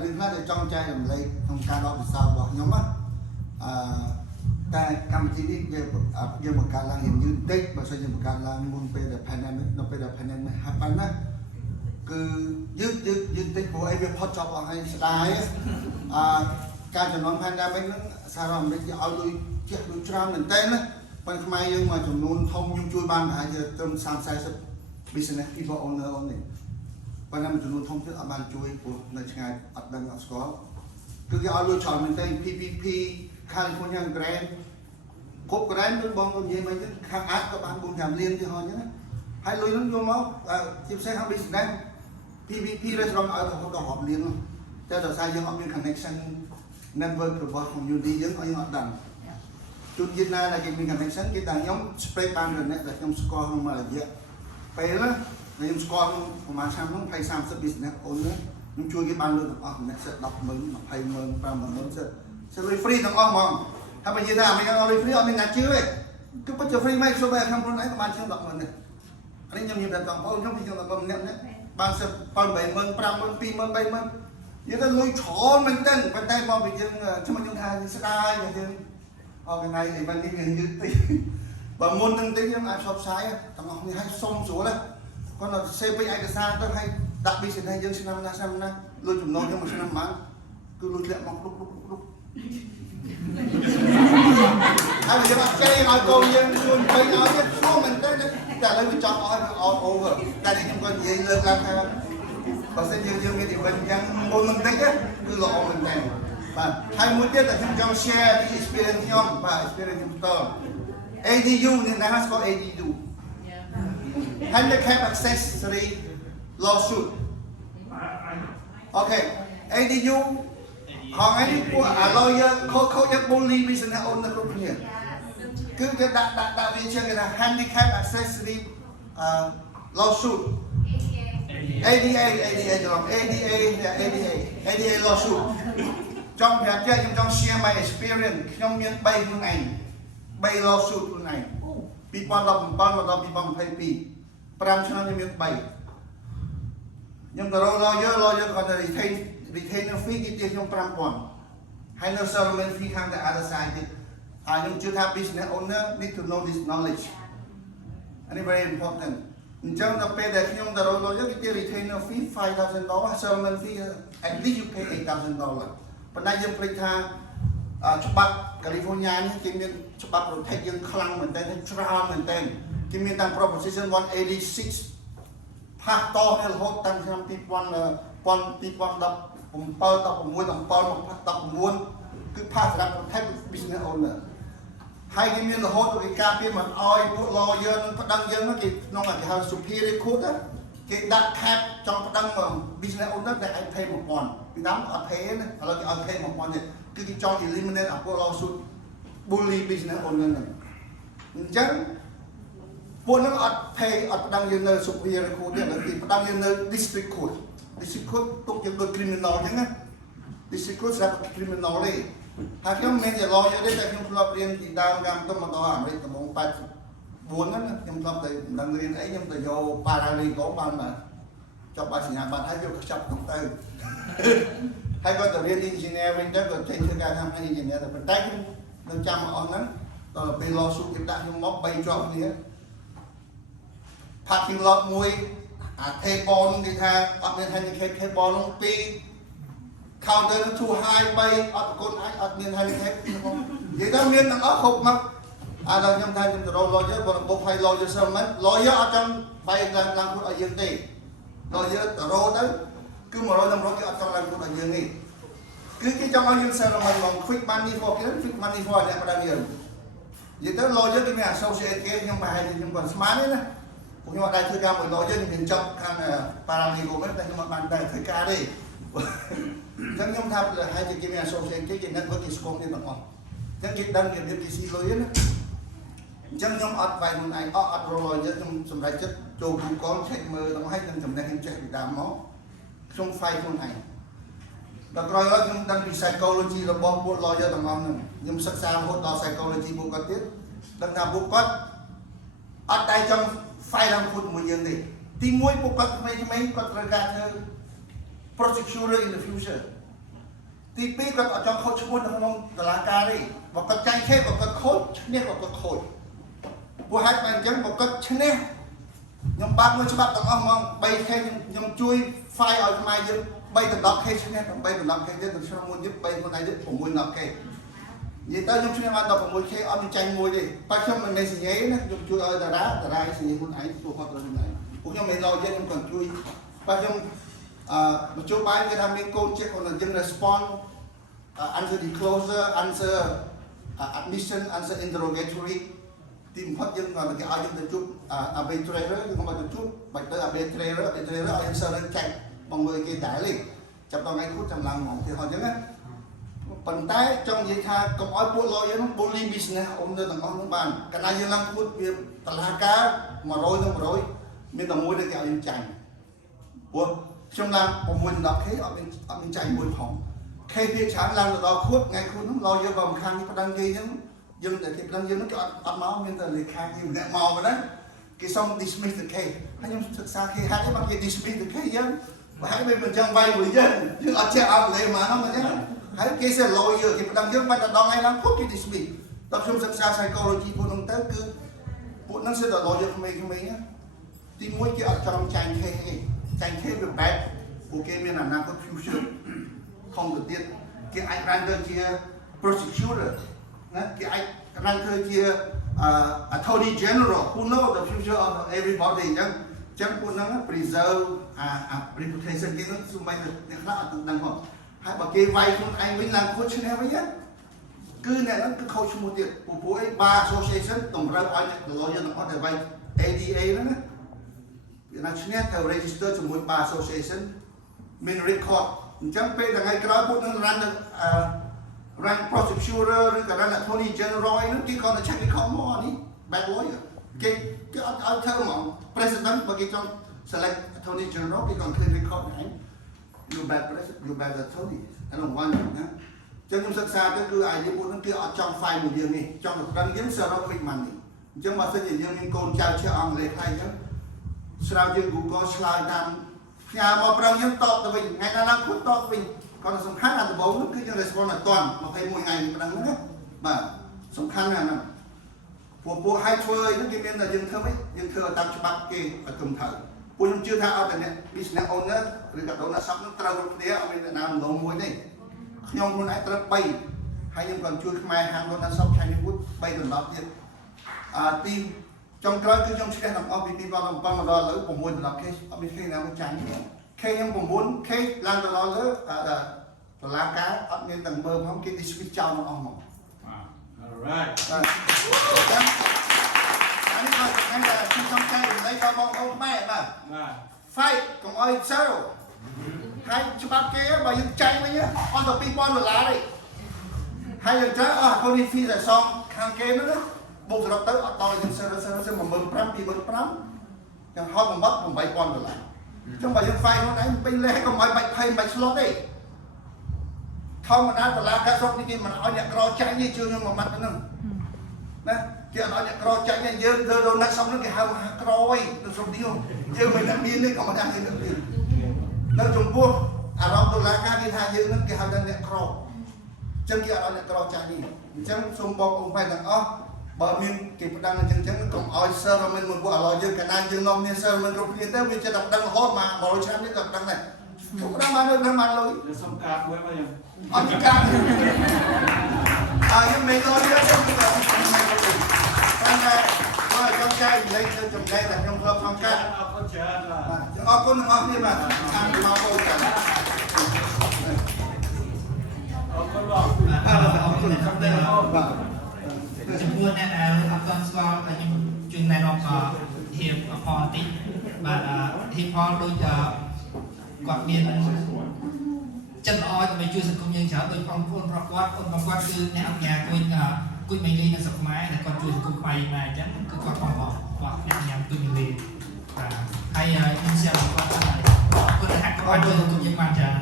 រឿងខ្លះដែលចង់ចែករំលែកក្នុងការដកពិសោធន៍របស់ខ្ញុំតែកម្មវិធីនេះយើងបង្កើតឡើងយ៉ាងយឺតបន្តិចបើសិនយើងបង្កើតឡើងមុនពេលដែល pandemic នៅពេលដែល pandemic ហាប់ប៉ុណ្ណាគឺយឺតតិចព្រោះអីវាផុតចប់អស់ហើយស្ដាយការចំនួន pandemic ហ្នឹងសារអាមេរិកឲ្យលុយជះលុយច្រើនមែនតើណាប៉ុន្តែខ្មែរយើងមកចំនួនធំខ្ញុំជួយបានប្រហែលជាត្រឹម30-40 business people owner only ប៉ុន្តែចំនួនធំទៀតអត់បានជួយព្រោះនៅឆ្ងាយអត់ដឹងអត់ស្គាល់គឺគេឲ្យលុយច្រើនមែនតើ PPP California grant គ្រប់ grant ដូចបងនិយាយមិញទៅខាងអាចក៏បាន 4-5 លានទៅហើយហ្នឹងហើយលុយហ្នឹងយកមកជាពិសេសខាង business PPP restaurant ឲ្យទៅដល់រាប់លានតែដោយសារយើងអត់មាន connection network របស់ community យើងឲ្យយើងអត់ដឹងជួនយេណាដែលគេមាន connection គេថាខ្ញុំ spread បានដល់អ្នកដែលខ្ញុំស្គាល់ក្នុងមួយរយៈពេលណាខ្ញុំស្គាល់ប្រហែលឆ្នាំហ្នឹង20-30 business owner ខ្ញុំជួយគេបានលុយទាំងអស់ម្នាក់សិត 10,000 20,000 50,000 សិត free ទាំងអស់ហ្មងហើយបើនិយាយថាអមេរិកអត់លុយ free អត់មានអ្នកជឿទេគឺពិតជា free មកចូលបែបខាងខ្លួនឯងក៏បានជាង 10,000 ដែរអានេះខ្ញុំនិយាយតែបងប្អូនខ្ញុំជាង 10,000 ម្នាក់បានសិត 8,000 5,000 2,000 3,000 និយាយទៅលុយច្រើនមែនទែនប៉ុន្តែមកពីយើងខ្ញុំខ្ញុំថាស្ដាយយើងorganize event នេះវាយឺតតិចបើមុននឹងតិចខ្ញុំអាចផ្សព្វផ្សាយទាំងអស់គ្នាឲ្យសុំស្រួលណាគាត់ទៅសេពេញឯកសារទៅឲ្យដាក់ business យើងឆ្នាំណាលុយចំណូលយើងមួយឆ្នាំបានគឺលុយធ្លាក់មកគ្រប់ហើយវាបាក់ចេញឲ្យកូនយើងជួយពេញឲ្យទៀតស្រួលមែនទែនតែឥឡូវវាចង់ឲ្យ all over តែខ្ញុំក៏និយាយលើកឡើងថាបើសិនយើងមាន event យ៉ាងមុននឹងតិចគឺល្អមែនទែនបាទហើយមួយទៀតតែខ្ញុំចង់ share ពី experience ខ្ញុំបាទ experience ខ្ញុំផ្ទាល់ ADU នេះណាស្គាល់ ADU Handicap Accessory Lawsuit អូខេ ADU ហងឯនេះពួក lawyer ខូចយក bully business owner គ្រប់គ្នាគឺគេដាក់វាជាគេថា Handicap Accessory Lawsuit ADA lawsuit ចង់ប្រាប់ចេះខ្ញុំចង់ share my experience ខ្ញុំមាន3ខ្លួនឯង3 lawsuit ខ្លួនឯង2017មកដល់2022 5ឆ្នាំខ្ញុំមាន3ខ្ញុំទៅរក lawyer គាត់ទៅ retainer fee គេទាខ្ញុំ 5,000 ហើយនៅ settlement fee ខាង the other side ទៀតខ្ញុំជឿថា business owner need to know this knowledge អានេះ very important អញ្ចឹងដល់ពេលដែលខ្ញុំទៅរក lawyer គេទា retainer fee $5,000 settlement fee at least you pay $8,000 ប៉ុន្តែយើងភ្លេចថាច្បាប់ California នេះគេមានច្បាប់ protect យើងខ្លាំងមែនទែនច្រើនមែនទែនគេមានតាម proposition 186 ផាសតនេះរហូតតាំងឆ្នាំ2017 16 គឺផាសសម្រាប់ protect business owner ហើយគេមានរហូតទៅការពារមិនអោយពួក lawyer នឹងប្តឹងយើងគេក្នុងគេហៅ superior court គេដាក់ cap ចង់ប្តឹង business owner តែអាច pay 1,000 ពីដើមអត់ pay ណាឥឡូវគេឲ្យ pay 1,000 ទៀតគឺគេចង់ eliminate អាពួក lawsuit bully business owner ហ្នឹងអញ្ចឹងពួកហ្នឹងអត់ pay អត់ប្តឹងយើងនៅ superior court ទេឥឡូវគេប្តឹងយើងនៅ district court ទុកយើងដូច criminal អញ្ចឹងណា district court សម្រាប់ criminal ទេហើយខ្ញុំមិនមែនជា lawyer ទេតែខ្ញុំធ្លាប់រៀនពីដើមកម្មទៅមកដល់អាមេរិកដំបូង84ហ្នឹងខ្ញុំធ្លាប់ទៅមិនដឹងរៀនអីខ្ញុំទៅយក paralegal បានចប់បទសញ្ញាបត្រហើយយកខ្ចប់ក្នុងទៅហើយក៏ទៅរៀន engineering ទៅក៏ចេញធ្វើការខាង engineer តែប៉ុន្តែខ្ញុំនៅចាំអស់ហ្នឹងដល់ពេល lawsuit គេដាក់ខ្ញុំមក3ជាប់គ្នា parking lot មួយអា table ហ្នឹងគេថាអត់មាន handicap table ហ្នឹង2 counter ហ្នឹង too high 3អត់ប្រកូនអាចអត់មាន handicap ហ្នឹងនិយាយទៅមានទាំងអស់គ្រប់មកដល់ខ្ញុំថាខ្ញុំទៅរក lawyer គាត់បុកឲ្យ lawyer settlement lawyer អត់ចង់ bay làm phút ở dương đi rồi giờ rô tới cứ một rồi làm rồi cái trong làm phút ở dương đi cứ cái trong ở dương sao là mình còn quick money for cái quick money for này đang nhiều vậy tới lo với cái nhà associate kia nhưng mà hay nhưng còn smart đấy nè cũng như mà đây thưa ca mình lo với những trong khăn paralegal mấy đây nhưng mà bạn đây thưa ca đi chẳng nhóm tham là hai cái nhà associate cái network is công đi bằng không chẳng cái đăng kiểm cái xí lối á chẳng nhóm ở vài một ngày ở rồi với trong sầm đại chất châu cũng có chạy mơ nó hay trong sầm đại hình chạy bị đám nó trong phai con nàyแล้วก็ยังดันมี psychology ระบบพวกลอยจะต้องเอาหนึ่งยังศึกษาพวกต่อ psychology พวกกันติดดังนั้นพวกก็อัดได้จังไฟดังคุณมือยังดีที่มวยพวกก็ไม่ก็ประกาศเธอ prosecutor in the future ที่ปีก็จังเขาชวนน้องตลาดการีบอกก็ใจแค่บอกก็โคตรเนี่ยบอกก็โคตรพวกให้ไปยังบอกก็ชนะยังบางเมื่อฉบับต้องเอามองไปแค่ยังช่วยไฟออกมายังbay từ đọc hay xem bay từ đọc hay đến từ sau môn giúp bay con này giúp của môn đọc hay vậy ta dùng xem ăn đọc của môn khi ăn tranh môi đi ba trong mình này gì nhé dùng chui ơi ta đá cái gì con ấy tôi hoặc là này cũng như mình lo dân còn chui ba trong một chỗ bài người ta mình câu check còn là dân respond answer disclosure answer admission answer interrogatory tìm phát dân còn là cái ai dân từ chút arbitrator nhưng không phải từ chút bạch tới arbitrator answer lên chạy bằng người kia đại liền trong đó ngay phút trong lòng một thì họ chứ á phần tay trong gì tha công ói buôn lôi nó bully business ông nơi tầng ông bàn cái này như 5 phút việc tầng hai cá mà rồi mình tầng môi được kẹo lên chành buồn trong làm một mùi đọc thế ở bên chành mùi phòng khi phía sáng làm được đó khuất ngay khuất nó lo vô vòng khăn như đăng ký nhưng để kịp đăng ký nó cái ăn máu mình tờ liệt khai nhiều nẹt màu rồi đấy cái xong dismiss the case hay nhưng thực ra khi hai cái bằng cái dismiss the case chứ mà hãy bên trong vay người dân chứ ở trên ao lấy mà nó mà nhé hãy cái xe lôi giờ thì đăng dân ban đầu ngay lắm phút cái dismiss tập trung thực ra psychology của ông tới cứ bộ nó sẽ đòi lôi giờ không mấy nhé thì mỗi cái ở trong tranh khe được bad của cái miền Nam có future không được tiết cái anh render chia prosecutor cái anh render chia attorney general who know the future of everybody chẳng của nó preserve reputation cái nó xung quanh được những nó tự đăng không hay bảo cái vay của anh mới làm coach này với nhá cứ này nó cứ coach một tiền của ấy ba association tổng ra anh lo cho nó có thể vay ADA đó Việt Nam China theo register cho mỗi ba association mình record chẳng phải là ngày cái đó nó run prosecutor rồi cả là attorney general nó chỉ còn là check cái không mua đi bad lawyer cái ở theo mà president và cái trong select attorney general cái còn thêm record này you bad president you bad attorney anh không quan trọng nhá cho nên thực ra cái cứ ai đi muốn nó kia ở trong file một điều này trong một đăng kiếm Saro mình mà chứ mà sẽ chỉ riêng con trai cho ông lấy thay chứ Saro riêng cũng có slide đăng nhà mà prang những tọt từ mình ngày nào cũng tọt mình còn song khăn là từ bóng nó cứ như respond là toàn mà thấy mỗi ngày mình đăng nữa mà song khăn là bộ hai phơi nó kia nên là dân thơ mấy dân thơ tam cho bác kia ở cùng thở bộ chúng chưa thao tại này business owner rồi gặp đó là sắp nó trâu một đĩa ở bên Nam lỗ muối này nhông con ấy trâu bay hay nhưng còn chui Khmer hàng con là sắp Channy Wood bay gần đóទៀតteam trong cái cứ trong xe làm OPP vào làm bao mà đo lỡ của muối là case OPP nào cũng tránh case nhưng cũng muốn case làm cho nó lỡ lá cá ở bên tầng bơm không cái display trao nó ông Alright. Anh là trong cây lấy cho con ông mẹ mà fight cùng ơi Saro hai chú bác kia mà dân chạy với nhá con tập ping pong lá đi hai dân trái con đi phi là xong hàng kia nữa bộ rồi tới to dân Saro mà mừng pram bị mừng pram chẳng họ còn bắt còn bay con lại trong bài dân fight nó đánh pin lẽ còn mấy bạch thay bạch slot đi không mà đã là cá sấu như mà nó nhặt rau chạy như chưa nhưng mà mặt nó nè kia nó nhặt rau chạy như dơ dơ đâu nát xong nó cái hao roi nó xong đi không dơ mình đang điên đấy còn mà đang điên được nó trùng buông rau tôi lá cá đi thay dơ nó cái hao đang nhặt rau chân kia nó nhặt rau chạy đi chân xung bong ông phải là bờ miền kịp đang là chân chân nó còn oi sơ rồi mình một bộ lò dơ cả đang dơ nông nên sơ mình rồi phía tới mình sẽ đập đang hot mà bỏ chạm đến đập đang này không đang mang lối Xong cả quên bao nhiêu? Ông đi ca nhưng mình nói với chúng ta không phải con trai ចែកលេខនៅចំណែកតែក្នុងក្របក្នុងការ អរគុណច្រើនបាទ អរគុណទាំងអស់គ្នាបាទខាងមកបងចា អរគុណបង អរគុណครับបាទ ចំពោះអ្នកដែលអត់ទាន់ស្គាល់ខ្ញុំជួយណែនាំហៀបផងបន្តិចបាទហៀបផងដូចគាត់មានចិត្តល្អដើម្បីជួយសង្គមយើងច្រើនដូចបងប្អូនរបស់គាត់គាត់គឺអ្នកអង្គការគួយមិនលេងនៅស្រុកខ្មែរដែលគាត់ជួយសង្គមខ្មែរដែរអញ្ចឹងគឺគាត់បងគាត់អ្នកញ៉ាំគួយមិនលេងបាទហើយខ្ញុំសៀមគាត់ថាគាត់ហាក់គាត់ជួយសង្គមយើងបានច្រើន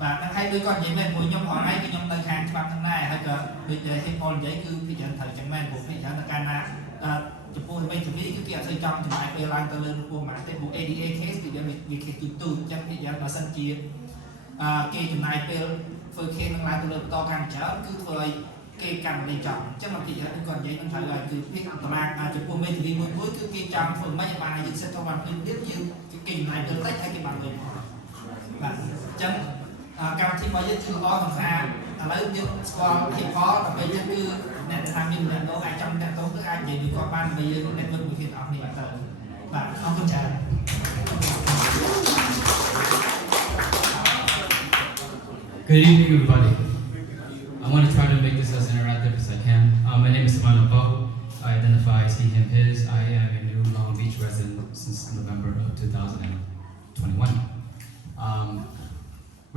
បាទហើយដូចគាត់និយាយមែនព្រោះខ្ញុំអនឡាញគឺខ្ញុំទៅខាងច្បាប់ទាំងដែរហើយក៏ដូចហេតុផលនិយាយគឺពីច្រើនត្រូវចឹងមែនព្រោះពីច្រើនទៅកាលណាចំពោះល្បីជំនាញគឺគេអត់ស្អីចង់ចំណាយពេលឡើងទៅលើពួកម៉ាក់ទេព្រោះ ADA case គឺវា case ទូអញ្ចឹងពីច្រើនបើសិនជាគេចំណាយពេលធ្វើ case នឹងឡើងទៅលើបន្តកាន់ច្រើនគឺធ្វើឲ្យគេកាន់លេចង់អញ្ចឹងមកពីច្រើនគាត់និយាយនឹងត្រូវឲ្យគឺពីអន្តរាគចំពោះមេធាវីមួយគឺគេចង់ធ្វើមិនឲ្យបានយើងសិតទៅបានភ្លាមៗយើងគេចំណាយពេលតិចហើយគេបានលុយបាទអញ្ចឹងកម្មវិធីរបស់យើងគឺល្អសំខាន់ឥឡូវយើងស្គាល់ហេតុផលដើម្បីយើងគឺអ្នកដែលថាមានម្នាក់នោះអាចចាំតាក់ទងគឺអាចនិយាយពីគាត់បានដើម្បីយើងអ្នកវិទ្យាអស់នេះទៅបាទអរគុណច្រើន Good evening, everybody. I want to try to make this as interactive as I can. My name is Savannah Poe. I identify as he, him, his. I am a new Long Beach resident since November of 2021.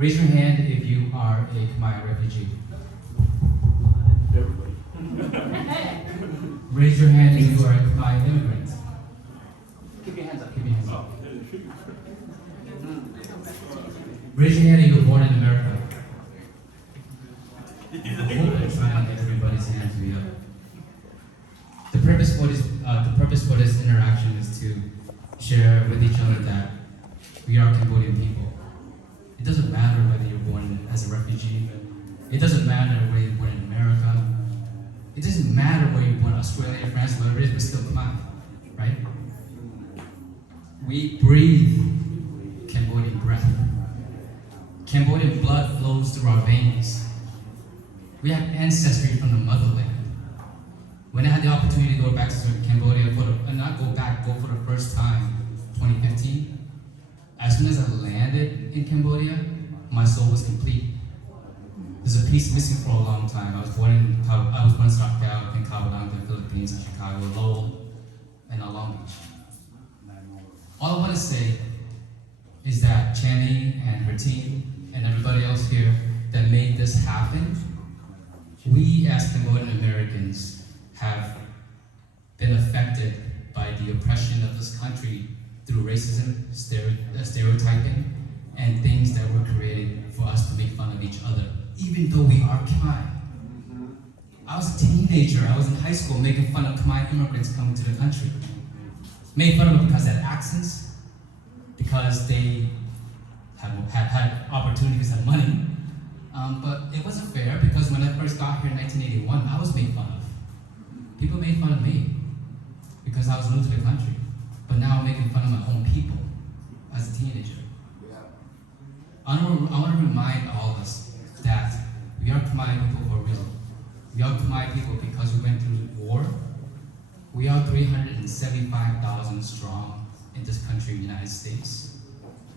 Raise your hand if you are a Khmer refugee. Everybody. Raise your hand if you are a Khmer immigrant. Keep your hands up. Keep your hands up. Raise your hand if you were born in America. I'm trying to get everybody's hands to be up. The purpose for this interaction is to share with each other that we are Cambodian people. It doesn't matter whether you're born as a refugee. It doesn't matter whether you're born in America. It doesn't matter where you're born, Australia, France, wherever it is, we're still Khmer, right? We breathe Cambodian breath. Cambodian blood flows through our veins. We have ancestry from the motherland. When I had the opportunity to go back to Cambodia, go for the first time, 2015, as soon as I landed in Cambodia, my soul was complete. There's a piece missing for a long time. I was born in Saro, in Cambodian, the Philippines, in Chicago, Lowell, and Long Beach. All I want to say is that Channy and her team and everybody else here that made this happen, we as Cambodian Americans have been affected by the oppression of this country through racism, stereotyping, and things that were created for us to make fun of each other, even though we are Khmer. I was a teenager, I was in high school making fun of Khmer immigrants coming to the country. Made fun of them because they had accents, because they had opportunities and money. But it wasn't fair because when I first got here in 1981, I was made fun of. People made fun of me because I was new to the country. But now I'm making fun of my own people as a teenager. I want to remind all of us that we are Khmer people for a reason. We are Khmer people because we went through war. We are 375,000 strong in this country, the United States.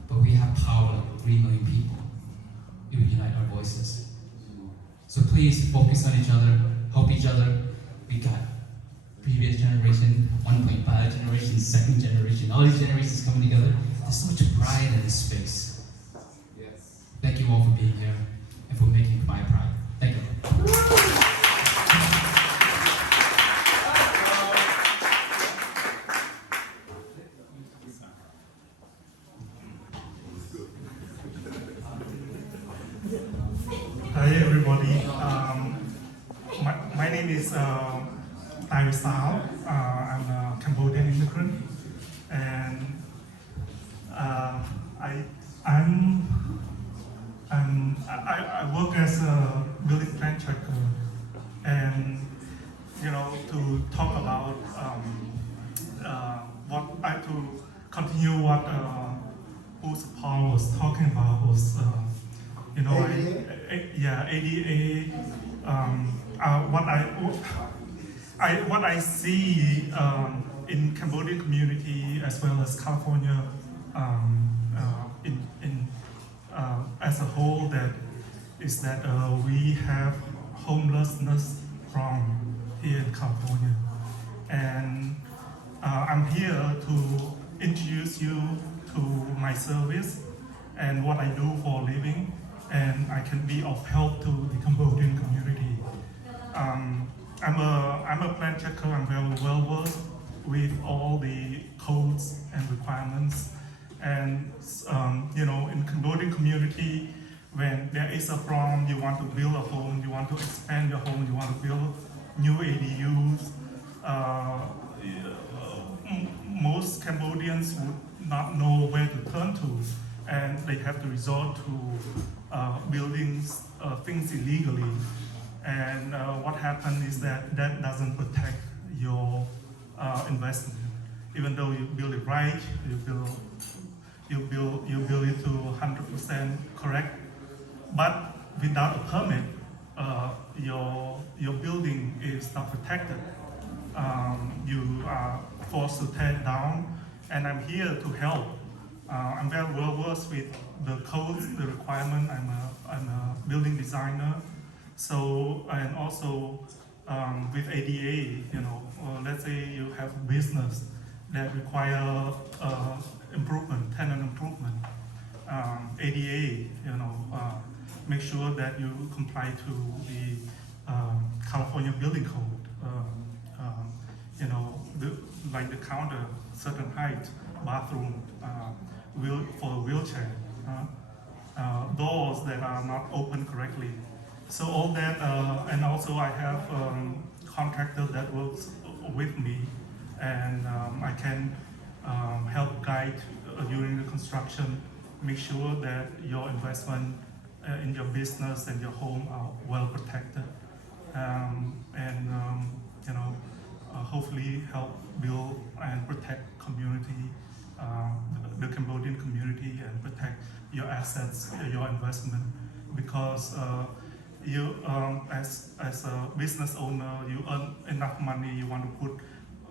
But we have power like 3 million people. It would unite our voices. So please focus on each other, help each other. We got previous generation, 1.5 generation, second generation, all these generations coming together. There's so much pride in this space. Yes. Thank you all for being here and for making my pride. Thank you. Hi everybody. My name is Saro. I'm a Cambodian immigrant, and I work as a real estate tracker, and to talk about to continue what Paul was talking about was ADA. What I see in Cambodian community as well as California, as a whole, that is that we have homelessness problem here in California, and I'm here to introduce you to my service and what I do for a living, and I can be of help to the Cambodian community. I'm a plant checker. I'm very well versed with all the codes and requirements. And in Cambodian community, when there is a problem, you want to build a home, you want to expand your home, you want to build new ADUs. Most Cambodians would not know where to turn to, and they have to resort to building things illegally. And what happens is that doesn't protect your investment. Even though you build it right, you build it to 100% correct, but without a permit, your building is not protected. You are forced to tear it down, and I'm here to help. I'm very well versed with the codes, the requirement. I'm a building designer, so and also with ADA. Let's say you have a business that require improvement, tenant improvement. ADA, make sure that you comply to the California Building Code. Like the counter, certain height, bathroom, for a wheelchair, doors that are not open correctly. So all that, and also I have contractor that works with me, and I can help guide during the construction, make sure that your investment in your business and your home are well protected, hopefully help build and protect community, the Cambodian community, and protect your assets, your investment, because you, as a business owner, you earn enough money, you want to put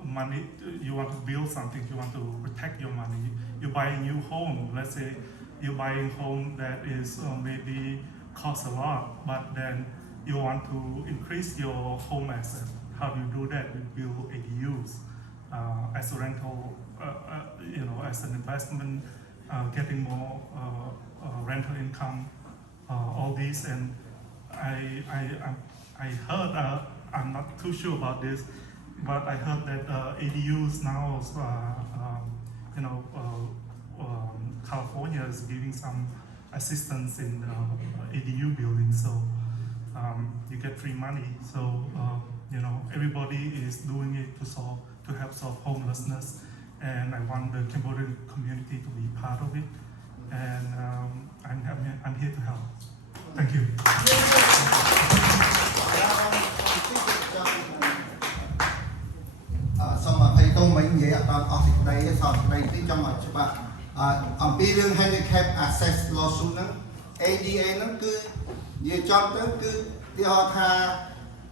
money, you want to build something, you want to protect your money. You buy a new home, let's say you buy a home that is maybe costs a lot, but then you want to increase your home asset. How do you do that? You build ADUs as a rental, as an investment, getting more rental income, all these. And I heard, I'm not too sure about this, but I heard that ADUs now, California is giving some assistance in ADU building, so you get free money. So everybody is doing it to help solve homelessness, and I want the Cambodian community to be part of it, and I'm here to help. Thank you. Handicap access lawsuit ADA ហ្នឹងគឺនិយាយចំទៅគឺទីហោថា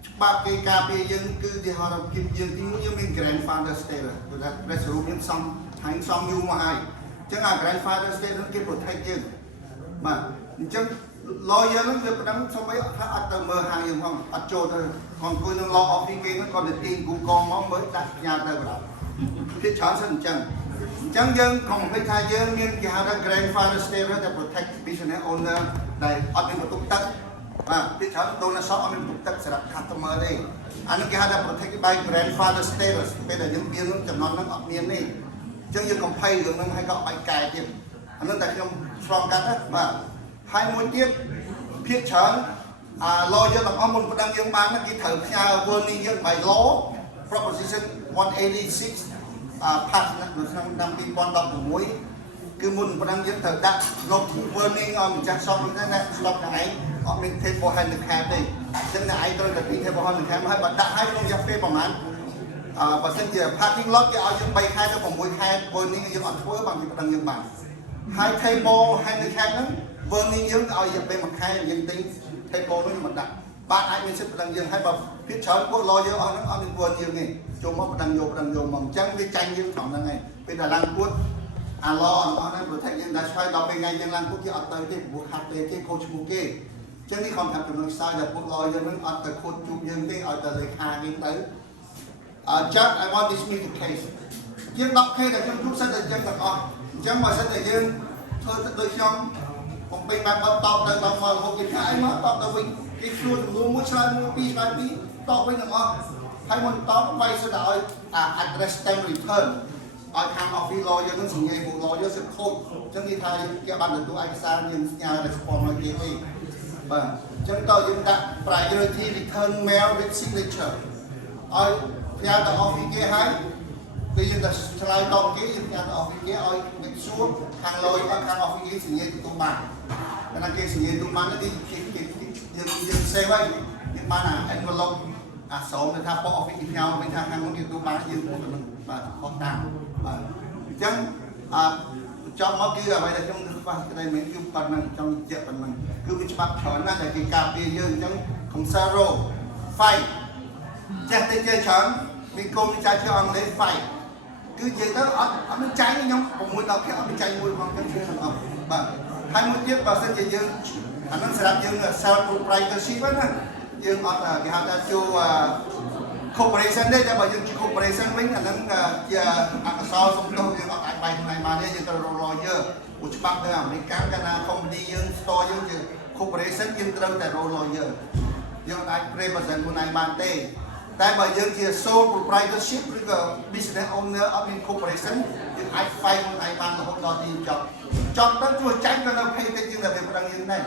ច្បាប់គេការពារយើងគឺទីហោថាភាពយើងទីយើងមាន grandfather status គឺថា resolution យើងសំហាញ់សំយូរមកហើយអញ្ចឹងអា grandfather status ហ្នឹងគេ protect យើងបាទអញ្ចឹង lawyer ហ្នឹងវាប្រដឹងសូម្បីថាអត់ទៅមើលហាងយើងផងអត់ចូលទៅគាត់អង្គុយនឹង law office គេហ្នឹងគាត់ទៅទាញ Google មកមើលដាក់ផ្ញើទៅបណ្ដោយគេច្រើនសិនអញ្ចឹងយើងកុំភ្លេចថាយើងមានគេហៅថា grandfather status ដែល protect business owner ដែលអត់មានបន្ទុកទឹកបាទពីច្រើនដូនសក់អត់មានបន្ទុកទឹកសម្រាប់ customer ទេអានេះគេហៅថា protect by grandfather status ពេលដែលយើងមានចំណន់ហ្នឹងអត់មានទេអញ្ចឹងយើងកុំភ័យរឿងហ្នឹងហើយក៏បាច់កែទៀតអានោះតែខ្ញុំឆ្លងកាត់ណាបាទហើយមួយទៀតភាគច្រើនlawyer ទាំងអស់មុនប្តឹងយើងបានគេត្រូវផ្ញើ warning យើង by law proposition 186ផាត់នៅឆ្នាំ2016គឺមុនប៉ុណ្ណឹងយើងត្រូវដាក់ warning ឲ្យម្ចាស់ shop ហ្នឹងណា stop តែឯងអត់មាន table handicap ទេអញ្ចឹងតែឯងត្រូវតែពី table handicap ហើយបើដាក់ឲ្យក្នុងរយៈពេលប្រហែលបើសិនជា parking lot គេឲ្យយើង3ខែទៅ6ខែ warning យើងអត់ធ្វើបានគេប៉ុណ្ណឹងយើងបានហើយ table handicap ហ្នឹង warning យើងឲ្យរយៈពេល1ខែយើងទិញ table នោះយើងមិនដាក់ bạn ai mình sẽ đăng dương hay bảo phía trời quốc lo dương ở nó mình buồn dương này cho mốc đăng vô mỏng trắng cái tranh dương phòng là này bên Đà Lạt quốc à lo nó này vừa thấy nhưng đã xoay đọc bên ngay nhưng Lăng quốc cái ở tới cái buộc hạt cái coach buộc cái chứ cái không thèm tụi nó sai là quốc lo dương nó ở tới coach chụp dương cái ở tới hà cái tới just I want this meeting case dương đọc hay là trong chút sẽ được dân thật chẳng mà sẽ được dương thôi tôi xong còn bên bạn bắt tọt tới tọt mà một cái cái mà tọt tới mình cái luôn mua mua sai mua pi tọt với nó hay muốn tọt vay sẽ đợi address them return ở hàng office lawyer nó chỉ nghe bộ lawyer sẽ khôi chẳng đi thay cái ban được tôi anh sang nhưng nhà respond nói gì vâng chẳng tôi chúng ta priority return mail with signature ở nhà tại office kia hay bây giờ ta slide tông cái nhà tại office kia ở mình xuống hàng lôi ở hàng office kia chỉ nghe tụi bạn cái này kia chỉ nghe tụi bạn nó đi dừng xe vậy nhưng mà là envelope số người ta bỏ office nhau bên thang hàng cái tụi bạn dừng và khó tạm chẳng trong mọi kia vậy là trong cái đây mình cứ phần mình trong chuyện phần mình cứ bị bắt chọn là cái cà phê dương trong không Saro phải chết tới chơi chọn mình cùng đi chơi cho ông lấy phải cứ chơi tới ở bên trái với nhau còn mùi tao kia ở bên trái mùi vòng cái kia không bạn hai mươi chiếc vào sân chơi dương anh nó sẽ làm dương self proprietorship á dương ở cái hàng ta cho corporation đấy, bây giờ corporation mình là những cái sao xong tôi những cái bài này mà đây những cái lawyer, một chút bác nữa mình cán cái nào không đi những store những corporation những cái đó là lawyer, những ai represent của này mà thế, tại bây giờ chỉ sole proprietorship với cái business owner of in corporation, những ai fight của này mà là không đòi tiền chọn đó chua tránh cái nào hay cái chuyện là việc đang như này.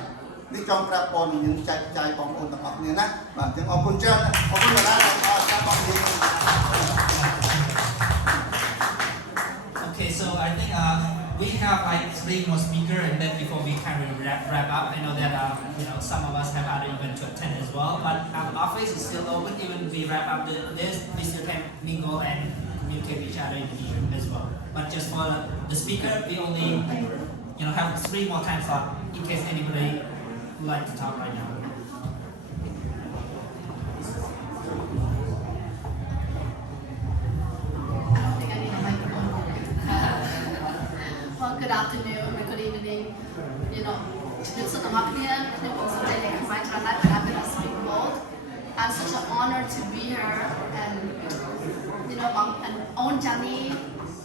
Đi trong ra còn những chạy bóng ổn tập hợp như thế và tiếng ông con trơn ông con là ra bóng gì. Okay, so I think we have like 3 more speakers, and then before we kind of wrap up, I know that some of us have other events to attend as well, but our office is still open. Even we wrap up this, we still can mingle and communicate with each other in the meeting as well. But just for the speaker, we only have 3 more time slots in case anybody would like to talk right now. Well, good afternoon or good evening. It's an honor I'm such an honor to be here and an own journey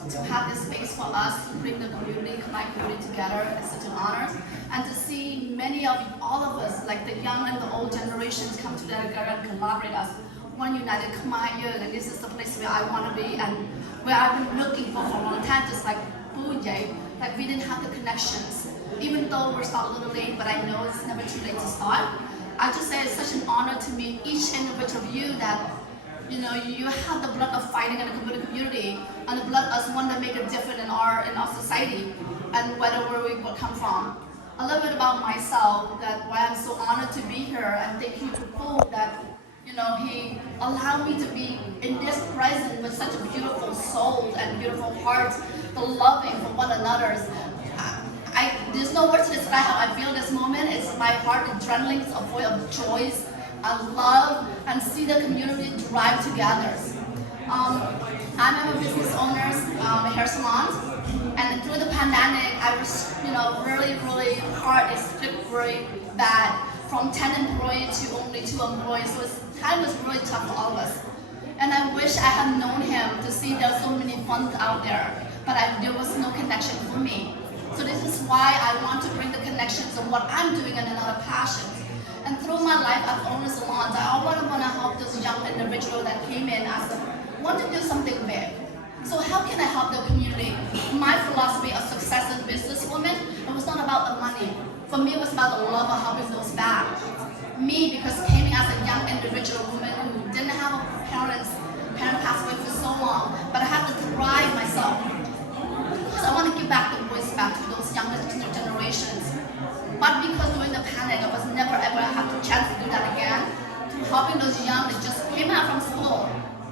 to have this space for us to bring the community, Khmer community together. It's such an honor. And to see many of all of us, like the young and the old generations, come together and collaborate as one united Khmer. And this is the place where I want to be and where I've been looking for a long time, just like Bujay. Like we didn't have the connections. Even though we're starting a little late, but I know it's never too late to start. I just say it's such an honor to meet each individual of you that you have the blood of fighting in the community and the blood of one that make a difference in our society and where we come from. A little bit about myself, that why I'm so honored to be here, and thank you to Paul that he allowed me to be in this present with such a beautiful soul and beautiful heart, the loving for one another. There's no words to describe how I feel this moment. It's my heart adrenaline, it's a voice of joy and love, and see the community drive together. I'm a business owner, hair salon, and through the pandemic, I was, really hard. It's very bad. From 10 employees to only 2 employees, so time was really tough for all of us. And I wish I had known him to see there's so many funds out there, but there was no connection for me. So this is why I want to bring the connections of what I'm doing and another passion. And through my life, I've owned salons. I always want to help this young individual that came in as want to do something big. So how can I help the community? My philosophy of success as a businesswoman, it was not about the money. For me, it was about the love of helping those back. Me, because came in as a young individual woman who didn't have parents passed away for so long, but I had to thrive myself. Because I want to give back the voice back to those younger generations. But because during the panic, I was never ever have the chance to do that again. Helping those young that just came out from school.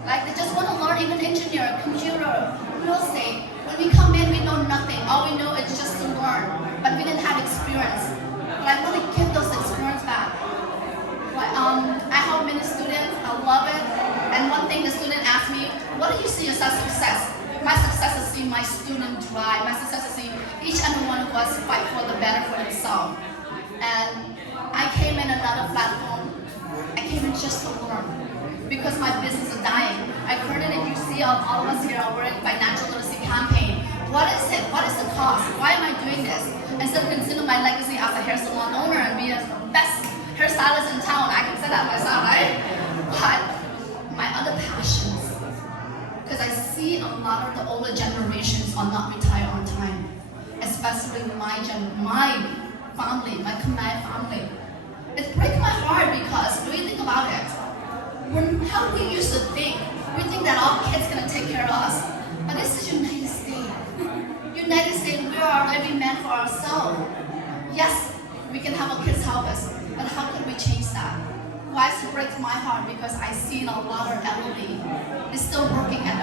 Like they just want to learn even engineer, computer, real estate. When we come in, we know nothing. All we know is just to learn. But we didn't have experience. But I want to give those experience back. But, I love it. And one thing the student asked me, what do you see as success? My success is seeing my student drive. My success is seeing each and every one of us fight for the better for themselves. And I came in another platform. I came in just to learn because my business is dying. I heard it, and you see all of us here are wearing financial literacy campaign. What is it? What is the cost? Why am I doing this? Instead of considering my legacy as a hair salon owner and be the best hairstylist in town, I can say that myself, right? But my other passions, because I see a lot of the older generations are not retired on time, especially my family, my Khmer family. It breaks my heart because when you think about it, how we used to think, we think that our kids gonna take care of us, but this is United States. United States, we are every man for ourselves. Yes, we can have our kids help us, but how can we change that? Why does it break my heart? Because I see a lot of elderly is still working at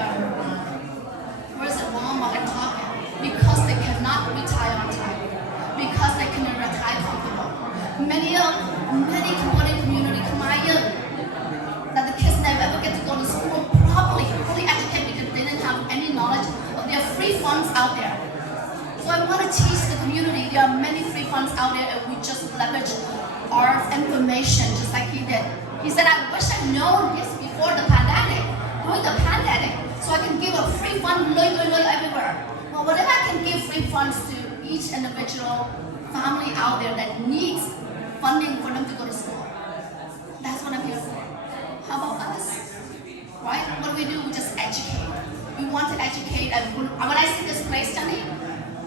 where is it wrong what I'm talking? Because they cannot retire on time. Because they cannot retire comfortable. Many Cambodian community, Khmer, that the kids never ever get to go to school properly, fully educated because they didn't have any knowledge of their free funds out there. So I want to teach the community there are many free funds out there and we just leverage our information just like he did. He said, I wish I'd known this before the pandemic, during the pandemic, so I can give a free fund everywhere. Well, whatever I can give free funds to each individual family out there that needs funding for them to go to school. That's what I'm here for. How about us? Right? What do? We just educate. We want to educate. And when I see this place, Channy,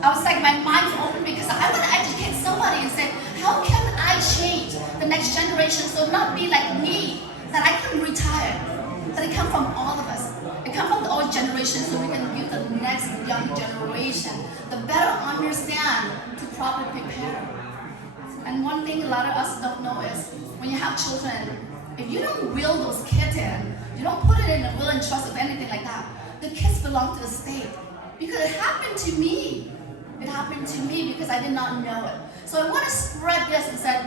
I was like, my mind's open because I want to educate somebody and say, how can I change the next generation so not be like me, that I can retire, that it come from all of us. It come from the old generation so we can give the next young generation the better understand to properly prepare. And one thing a lot of us don't know is when you have children, if you don't will those kids in, you don't put it in a will and trust of anything like that, the kids belong to the state. Because it happened to me. It happened to me because I did not know it. So I want to spread this and say,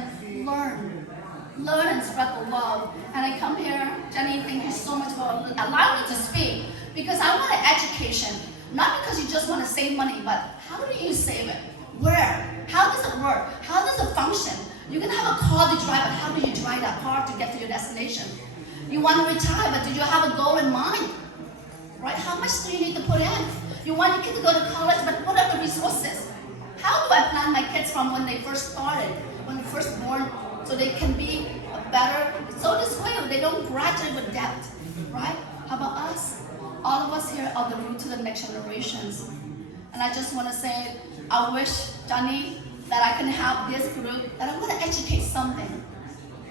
learn and spread the love. And I come here, Channy, thank you so much for allowing me to speak because I want an education, not because you just want to save money, but how do you save it? Where? How does it work? How does it function? You can have a car to drive, but how do you drive that car to get to your destination? You want to retire, but do you have a goal in mind? Right? How much do you need to put in? You want your kid to go to college, but what are the resources? How do I plan my kids from when they first started, when they first born, so they can be a better, so this way they don't graduate with debt, right? How about us? All of us here are the root to the next generations. And I just want to say, I wish, Channy, that I can have this group, that I want to educate something.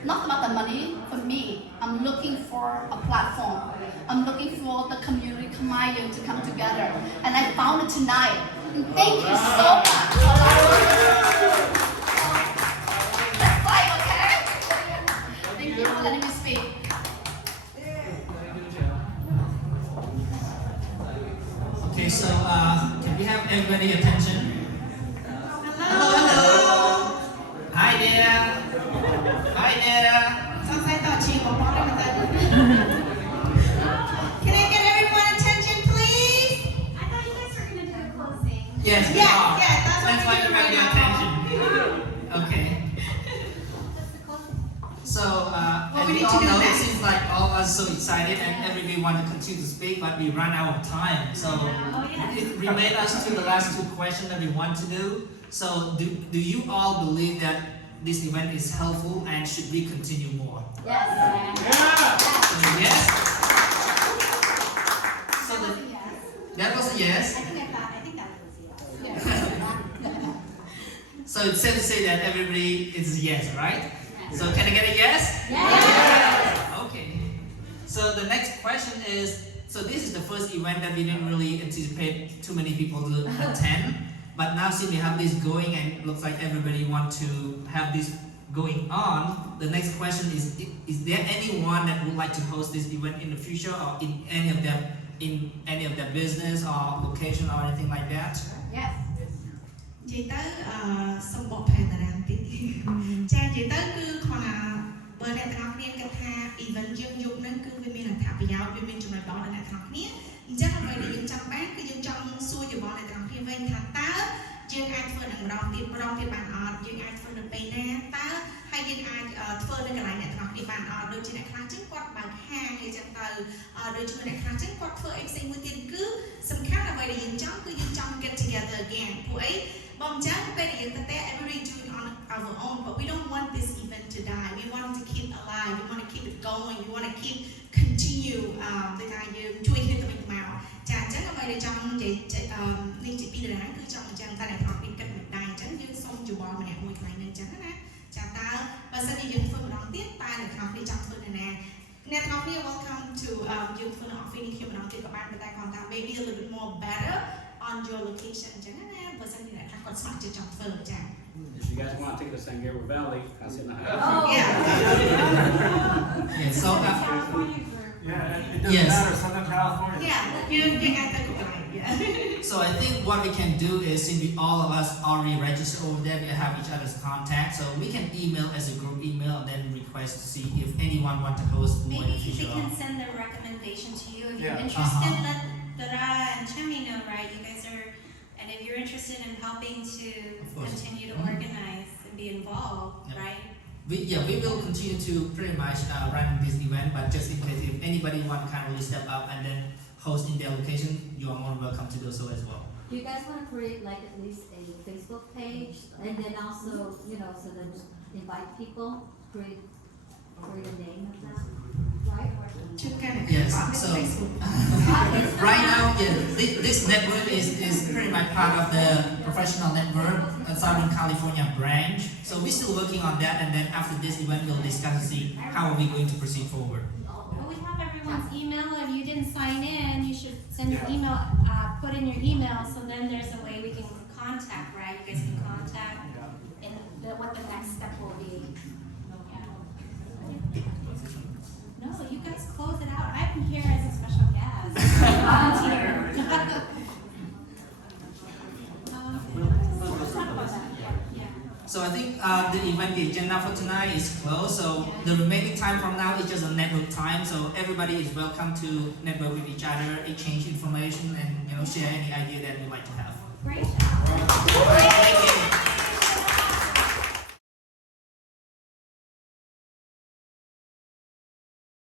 Not about the money, for me, I'm looking for a platform. I'm looking for the community, Khmer, to come together. And I found it tonight. And thank you so much for allowing me. Let's fight, okay? Thank you for letting me speak. Okay, so can we have everybody attention? Hello. Hi there. Hi there. Can I get everyone attention, please? I thought you guys were going to do a closing. Yes, we Yes, are. yes, that's what why we're we have doing your right attention. Okay. So, What as we you need to all do know, it next. seems like all of us so excited and everybody want to continue to speak, but we run out of time. So, it remains us to the last two questions that we want to do. So, do you all believe that this event is helpful and should we continue more? Yes. So, yes. So that was a yes. I think that was a yes. So it's safe to say that everybody is a yes, right? So can I get a yes? Yes. Okay. So the next question is, so this is the first event that we didn't really anticipate too many people to attend. But now since we have this going and it looks like everybody want to have this going on, the next question is there anyone that would like to host this event in the future or in any of their business or location or anything like that? Yes. Chị tới xong một hàng là làm tí. Cha chị tới cứ còn là បើអ្នកទាំងអស់គ្នាគិតថា event យើងយកហ្នឹងគឺវាមានអត្ថប្រយោជន៍វាមានចំណុចល្អដល់អ្នកទាំងអស់គ្នាអញ្ចឹងអ្វីដែលយើងចង់បានគឺយើងចង់សួរយោបល់អ្នកទាំងអស់គ្នាវិញថាតើយើងអាចធ្វើនឹងម្ដងទៀតបានអត់យើងអាចធ្វើនៅពេលណាតើហើយយើងអាចធ្វើនៅកន្លែងអ្នកទាំងអស់គ្នាបានអត់ដូចជាអ្នកខ្លះចឹងគាត់បើកហាងអីចឹងទៅដូចជាអ្នកខ្លះចឹងគាត់ធ្វើអីផ្សេងមួយទៀតគឺសំខាន់អ្វីដែលយើងចង់គឺយើងចង់ get together again ព្រោះអីបងចឹងពេលដែលយើងទៅតែ everybody doing on our own but we don't want this event to die we want to keep alive we want to keep it going we want to keep continue ទៅថាយើងជួយគ្នាទៅវិញទៅមកចាអញ្ចឹងអ្វីដែលចង់និយាយនេះជាពីដំណើរគឺចង់អញ្ចឹងតែអ្នកទាំងអស់គ្នាគិតមិនដែរអញ្ចឹងយើងសូមយោបល់ម្នាក់មួយកន្លែងនេះអញ្ចឹងណាចាតើបើសិនជាយើងធ្វើម្ដងទៀតតើអ្នកទាំងអស់គ្នាចង់ធ្វើនៅណាអ្នកទាំងអស់គ្នា welcome to យើងធ្វើនៅ office នេះខ្ញុំម្ដងទៀតក៏បានតែគាត់ថា maybe a little bit more better on your location អញ្ចឹងណាបើសិនជាអ្នកខ្លះគាត់ស្ម័គ្រចិត្តចង់ធ្វើចា If you guys want to take the Sangera Valley, that's in the house. Oh, yeah. Yeah, so Yeah, it doesn't Yes. matter, Southern California. yeah youអាចទៅកន្លែង So I think what we can do is, since we all of us already registered over there, we have each other's contact, so we can email as a group email and then request to see if anyone want to host more in Maybe the they future. can send their recommendation to you if Yeah. you're interested. Let Dara and Channy know, right? You guys are, and if you're interested in helping to Of course. continue to organize and be involved, Yeah. right? We will continue to pretty much run this event, but just in case if anybody want to kindly step up and then host in their location, you are more welcome to do so as well. Do you guys want to create like at least a Facebook page and then also, you know, so then invite people, create a name of that, right? Yes, so right now, yeah, this network is pretty much part of the professional network, Southern California branch. So we're still working on that, and then after this event, we'll discuss to see how are we going to proceed forward. Well, we have everyone's email. If you didn't sign in, you should send your email, put in your email, so then there's a way we can contact, right? You guys can contact and what the next step will be. No, you guys close it out. I'm here as a special guest. Volunteer. Let's talk about that. Yeah. So I think the event, the agenda for tonight is closed. So the remaining time from now is just a network time. So everybody is welcome to network with each other, exchange information, and share any idea that you like to have.